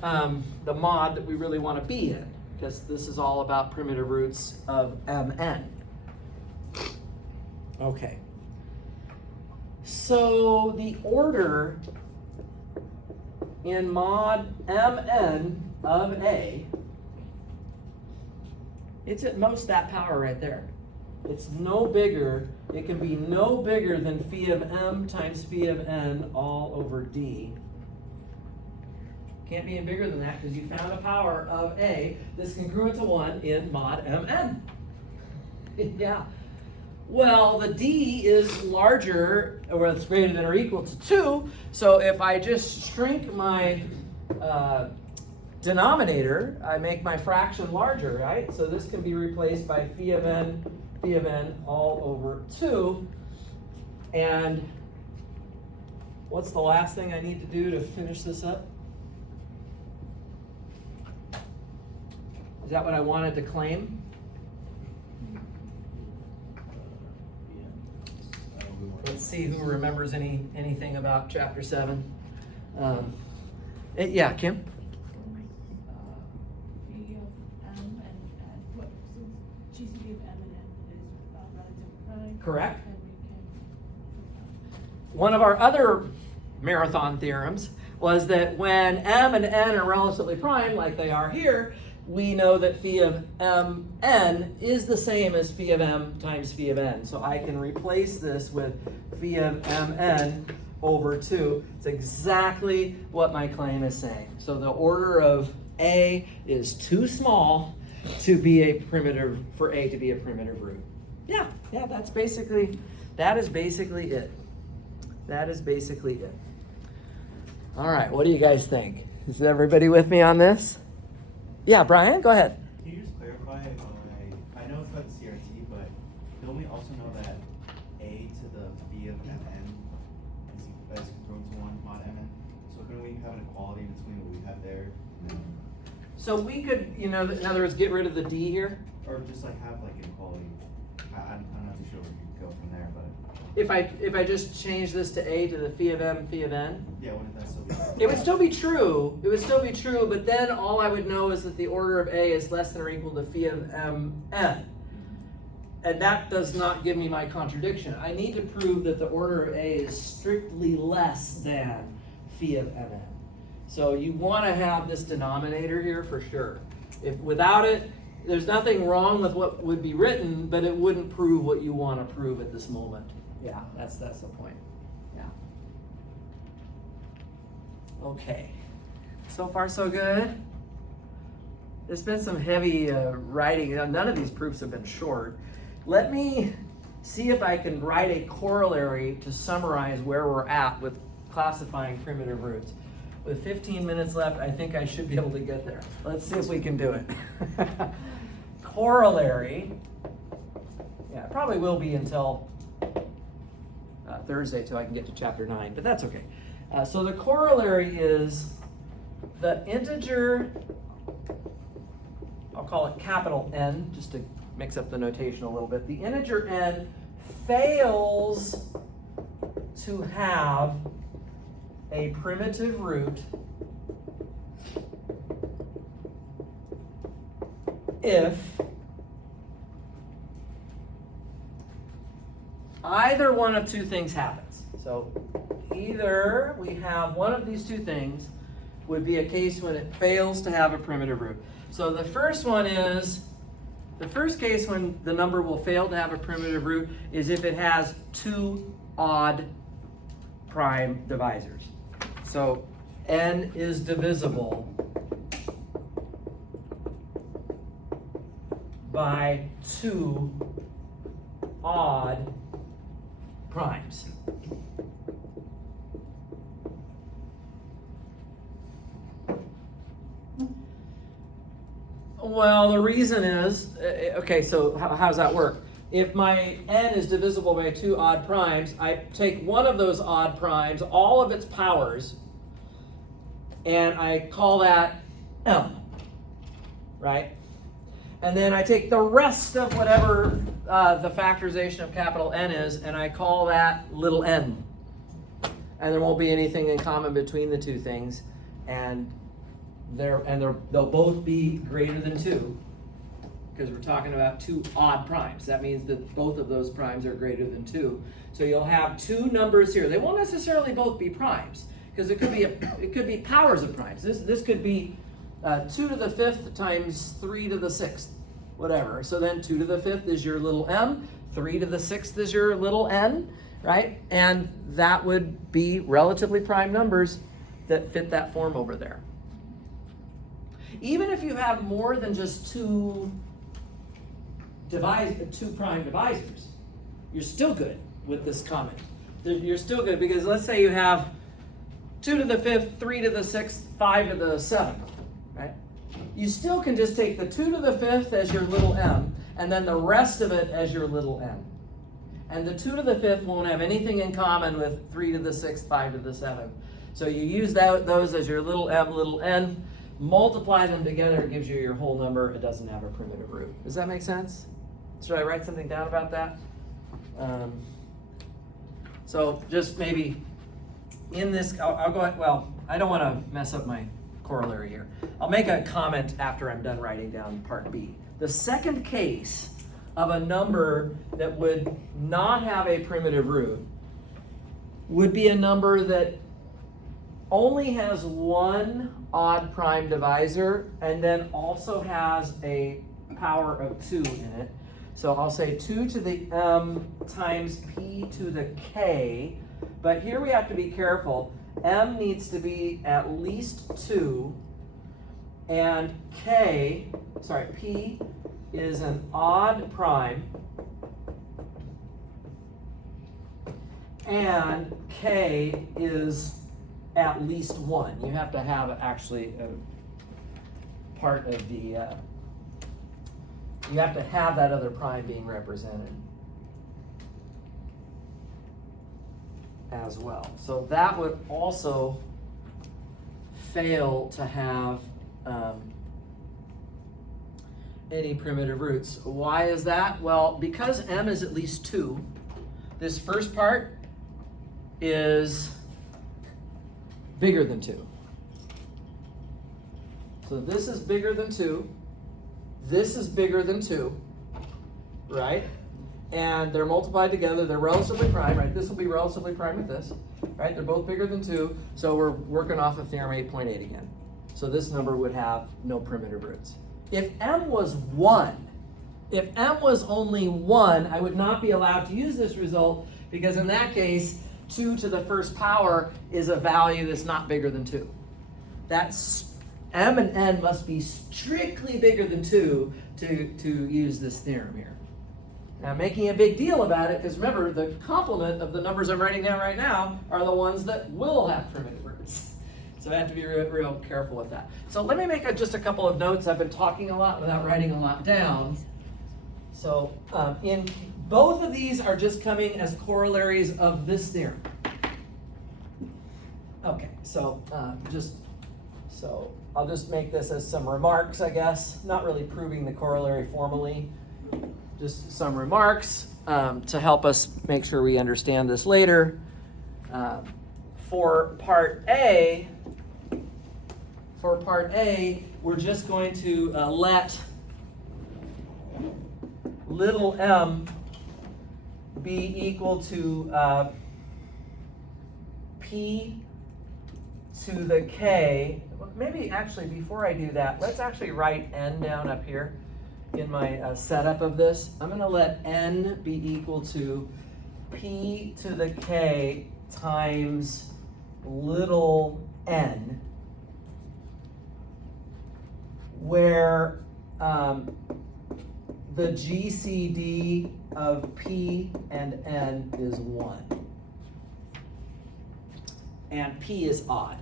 the mod that we really want to be in, because this is all about primitive roots of mn. Okay. So the order in mod mn of a, it's at most that power right there. It's no bigger, it can be no bigger than phi of m times phi of n all over d. Can't be any bigger than that because you found a power of a that's congruent to 1 in mod mn. Yeah. Well, the d is larger, or it's greater than or equal to 2, so if I just shrink my denominator, I make my fraction larger, right? So this can be replaced by phi of n all over 2. And what's the last thing I need to do to finish this up? Is that what I wanted to claim? Let's see who remembers anything about chapter 7. Yeah, Kim? Phi of m and what, since GCD of m and n is relative prime. Correct. And we can. One of our other marathon theorems was that when m and n are relatively prime, like they are here, we know that phi of mn is the same as phi of m times phi of n. So I can replace this with phi of mn over 2. It's exactly what my claim is saying. So the order of a is too small to be a primitive, for a to be a primitive root. Yeah, that is basically it. That is basically it. All right, what do you guys think? Is everybody with me on this? Yeah, Brian, go ahead. Can you just clarify? I know it's about the CRT, but don't we also know that a to the phi of mn is congruent to 1 mod mn? So couldn't we have an equality between what we have there, So we could, in other words, get rid of the d here. or just like have like an equality? I'm not too sure where you could go from there, but If I just change this to a to the phi of m, phi of n, yeah, wouldn't that still be? it would still be true. It would still be true, but then all I would know is that the order of a is less than or equal to phi of m n. And that does not give me my contradiction. I need to prove that the order of a is strictly less than phi of mn. So you want to have this denominator here for sure. If without it, there's nothing wrong with what would be written, but it wouldn't prove what you want to prove at this moment. Yeah, that's the point. Yeah. Okay. So far so good. There's been some heavy writing. None of these proofs have been short. Let me see if I can write a corollary to summarize where we're at with classifying primitive roots. With 15 minutes left, I think I should be able to get there. Let's see if we can do it. Corollary. Yeah, it probably will be until Thursday till I can get to chapter 9, but that's okay. So the corollary is the integer, I'll call it capital N, just to mix up the notation a little bit. The integer n fails to have a primitive root if either one of two things happens. So either we have one of these two things would be a case when it fails to have a primitive root. So the first one is, the first case when the number will fail to have a primitive root is if it has two odd prime divisors. So n is divisible by two odd primes. Well, the reason is, okay, so how does that work? If my n is divisible by two odd primes, I take one of those odd primes, all of its powers, and I call that m, right? And then I take the rest of whatever the factorization of capital N is, and I call that little n. And there won't be anything in common between the two things, and they'll both be greater than 2, because we're talking about two odd primes. That means that both of those primes are greater than 2. So you'll have two numbers here. They won't necessarily both be primes, because it could be powers of primes. This could be 2 to the 5th times 3 to the 6th, whatever. So then 2 to the 5th is your little m, 3 to the 6th is your little n, right? And that would be relatively prime numbers that fit that form over there. Even if you have more than just two prime divisors, you're still good with this comment. You're still good, because let's say you have 2 to the 5th, 3 to the 6th, 5 to the 7th, right? You still can just take the 2 to the 5th as your little m, and then the rest of it as your little n. And the 2 to the 5th won't have anything in common with 3 to the 6th, 5 to the 7th. So you use those as your little m, little n, multiply them together, it gives you your whole number. It doesn't have a primitive root. Does that make sense? Should I write something down about that? So just maybe in this, I'll go, well, I don't want to mess up my corollary here. I'll make a comment after I'm done writing down part B. The second case of a number that would not have a primitive root would be a number that only has one odd prime divisor and then also has a power of 2 in it. So I'll say 2 to the m times p to the k, but here we have to be careful. M needs to be at least 2, and p is an odd prime, and k is at least 1. You have to have actually a part of the, you have to have that other prime being represented as well. So that would also fail to have any primitive roots. Why is that? Well, because m is at least 2, this first part is bigger than 2. So this is bigger than 2. This is bigger than 2, right? and they're multiplied together, they're relatively prime, right? This will be relatively prime with this, right? They're both bigger than 2, so we're working off of theorem 8.8 again. So this number would have no primitive roots. If m was 1, if m was only 1, I would not be allowed to use this result, because in that case, 2 to the first power is a value that's not bigger than 2. That's m and n must be strictly bigger than 2 to use this theorem here. Now, I'm making a big deal about it because remember, the complement of the numbers I'm writing down right now are the ones that will have primitive roots. So I have to be real careful with that. So let me make just a couple of notes. I've been talking a lot without writing a lot down. So in both of these are just coming as corollaries of this theorem. Okay, so I'll just make this as some remarks, I guess. Not really proving the corollary formally, just some remarks to help us make sure we understand this later. For part A, we're just going to let little m be equal to p to the k. Maybe actually before I do that, let's actually write n down up here in my setup of this. I'm going to let n be equal to p to the k times little n, where the GCD of p and n is 1. And p is odd.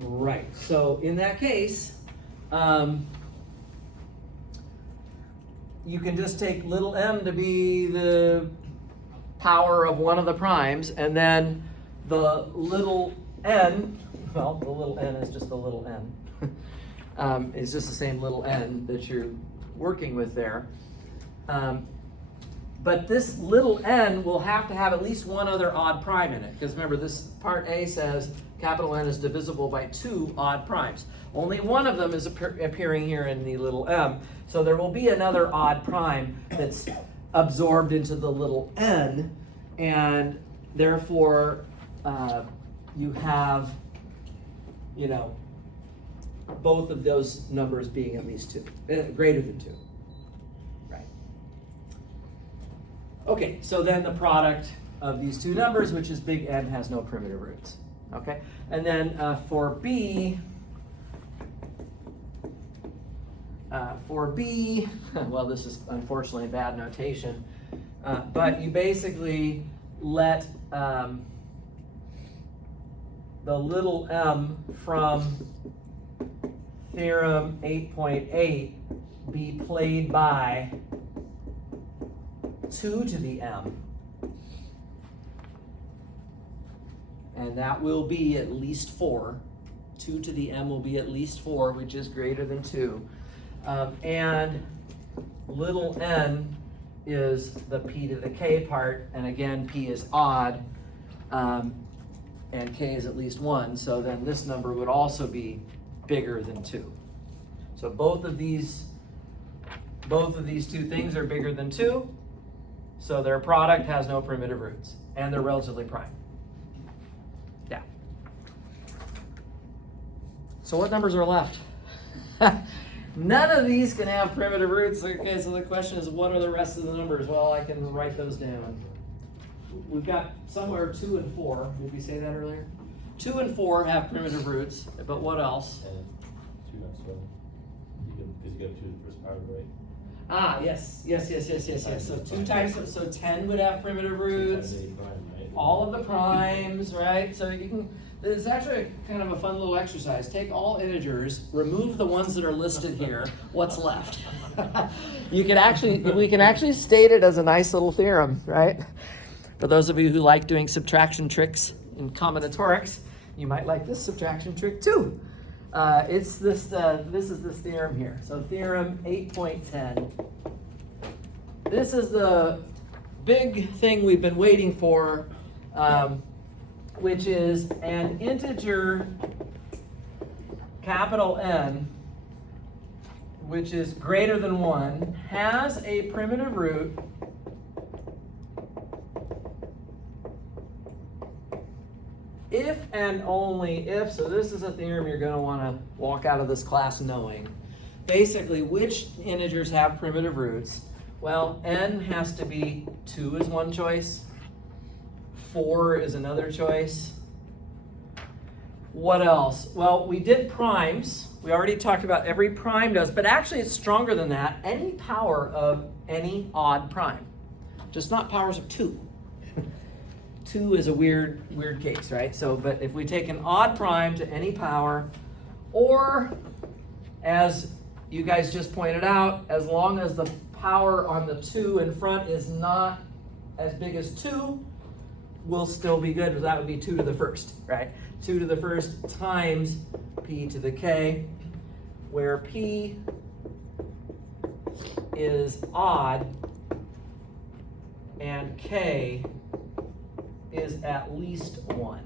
Right, so in that case, you can just take little m to be the power of one of the primes, and then the little n, well, the little n is just the little n. It's just the same little n that you're working with there. But this little n will have to have at least one other odd prime in it, because remember, this part A says capital N is divisible by 2 odd primes. Only one of them is appearing here in the little m, so there will be another odd prime that's absorbed into the little n, and therefore you have, both of those numbers being at least 2, greater than 2. Right. Okay, so then the product of these two numbers, which is big N, has no primitive roots. Okay, and then for B, well, this is unfortunately bad notation, but you basically let the little m from theorem 8.8 be played by 2 to the m. And that will be at least 4. 2 to the m will be at least 4, which is greater than 2. And little n is the p to the k part, and again, p is odd, and k is at least 1, so then this number would also be bigger than 2. So both of these two things are bigger than 2, so their product has no primitive roots, and they're relatively prime. Yeah. So what numbers are left? None of these can have primitive roots. Okay, so the question is, what are the rest of the numbers? Well, I can write those down. We've got somewhere 2 and 4. Did we say that earlier? 2 and 4 have primitive roots, but what else? And 2 next one. Because you got 2 in the first part, right? Ah, yes. So 2 times, so 10 would have primitive roots. 2 times 8 prime, right? All of the primes, right? So you can, it's actually kind of a fun little exercise. Take all integers, remove the ones that are listed here, what's left? We can actually state it as a nice little theorem, right? For those of you who like doing subtraction tricks in combinatorics, you might like this subtraction trick too. This is this theorem here. So theorem 8.10. This is the big thing we've been waiting for, which is an integer capital N, which is greater than 1, has a primitive root if and only if, so this is a theorem you're going to want to walk out of this class knowing. Basically, which integers have primitive roots? Well, n has to be 2 is one choice, 4 is another choice. What else? Well, we did primes. We already talked about every prime does, but actually it's stronger than that. Any power of any odd prime, just not powers of 2. 2 is a weird case, right? So, but if we take an odd prime to any power, or as you guys just pointed out, as long as the power on the 2 in front is not as big as 2, we'll still be good. That would be 2 to the first, right? 2 to the first times p to the k, where p is odd and k is at least 1.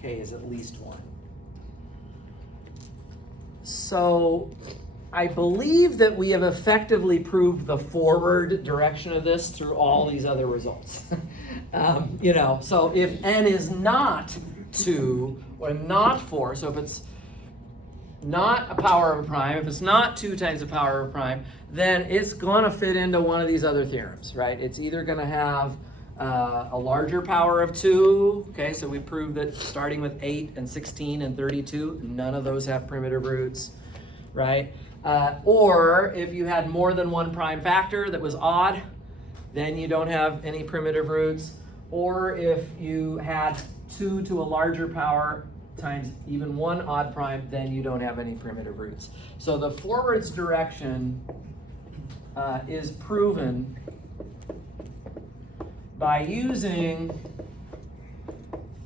K is at least 1. So I believe that we have effectively proved the forward direction of this through all these other results. So if n is not 2 or not 4, so if it's not a power of a prime, if it's not 2 times the power of a prime, then it's going to fit into one of these other theorems, right? It's either going to have a larger power of 2, okay, so we proved that starting with 8 and 16 and 32, none of those have primitive roots, right? Or if you had more than one prime factor that was odd, then you don't have any primitive roots. Or if you had 2 to a larger power times even one odd prime, then you don't have any primitive roots. So the forwards direction is proven by using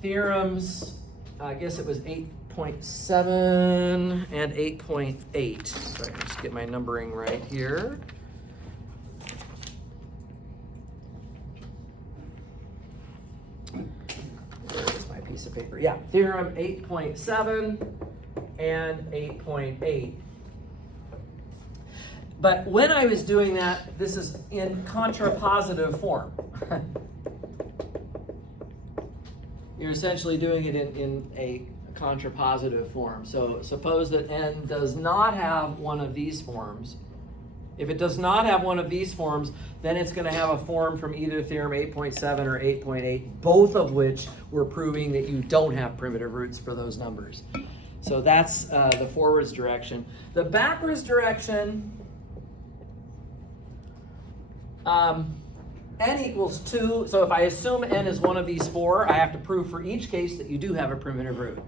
theorems, I guess it was 8.7 and 8.8. Sorry, just get my numbering right here. Where is my piece of paper? Yeah, theorem 8.7 and 8.8. But when I was doing that, this is in contrapositive form. You're essentially doing it in a contrapositive form. So suppose that n does not have one of these forms. If it does not have one of these forms, then it's going to have a form from either theorem 8.7 or 8.8, both of which we're proving that you don't have primitive roots for those numbers. So that's the forwards direction. The backwards direction, n equals 2. So if I assume n is one of these 4, I have to prove for each case that you do have a primitive root.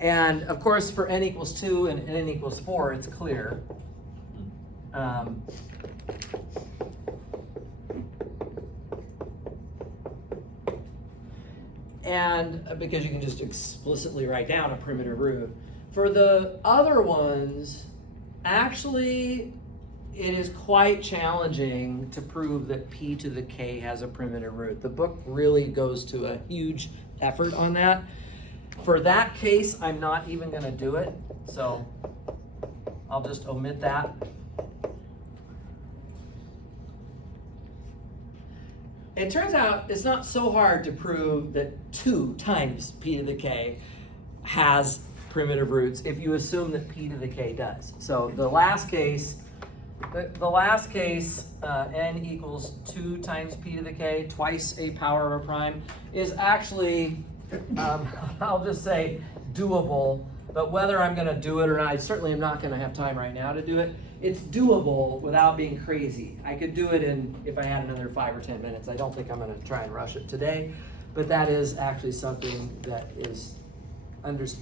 And of course, for n equals 2 and n equals 4, it's clear. And because you can just explicitly write down a primitive root. For the other ones, actually, it is quite challenging to prove that p to the k has a primitive root. The book really goes to a huge effort on that. For that case, I'm not even going to do it, so I'll just omit that. It turns out it's not so hard to prove that 2 times p to the k has primitive roots if you assume that p to the k does. So the last case, n equals 2 times p to the k, twice a power of a prime, is actually, I'll just say, doable. But whether I'm going to do it or not, I certainly am not going to have time right now to do it. It's doable without being crazy. I could do it if I had another 5 or 10 minutes. I don't think I'm going to try and rush it today. But that is actually something that is,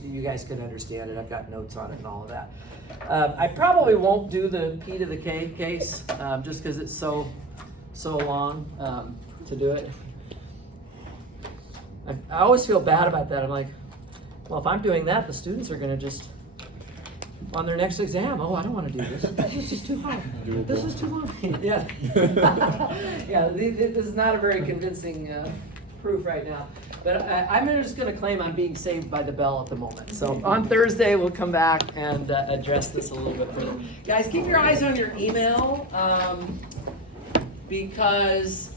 you guys can understand it. I've got notes on it and all of that. I probably won't do the p to the k case just because it's so long to do it. I always feel bad about that. I'm like, well, if I'm doing that, the students are going to just, on their next exam, oh, I don't want to do this. This is just too hard. This is too long. Yeah. Yeah, this is not a very convincing proof right now. But I'm just going to claim I'm being saved by the bell at the moment. So on Thursday, we'll come back and address this a little bit further. Guys, keep your eyes on your email because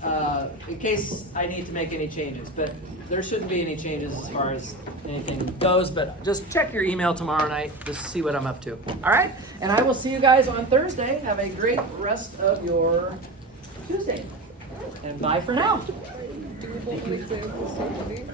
in case I need to make any changes. But there shouldn't be any changes as far as anything goes. But just check your email tomorrow night just to see what I'm up to. All right? And I will see you guys on Thursday. Have a great rest of your Tuesday. And bye for now. Doable examples, somebody.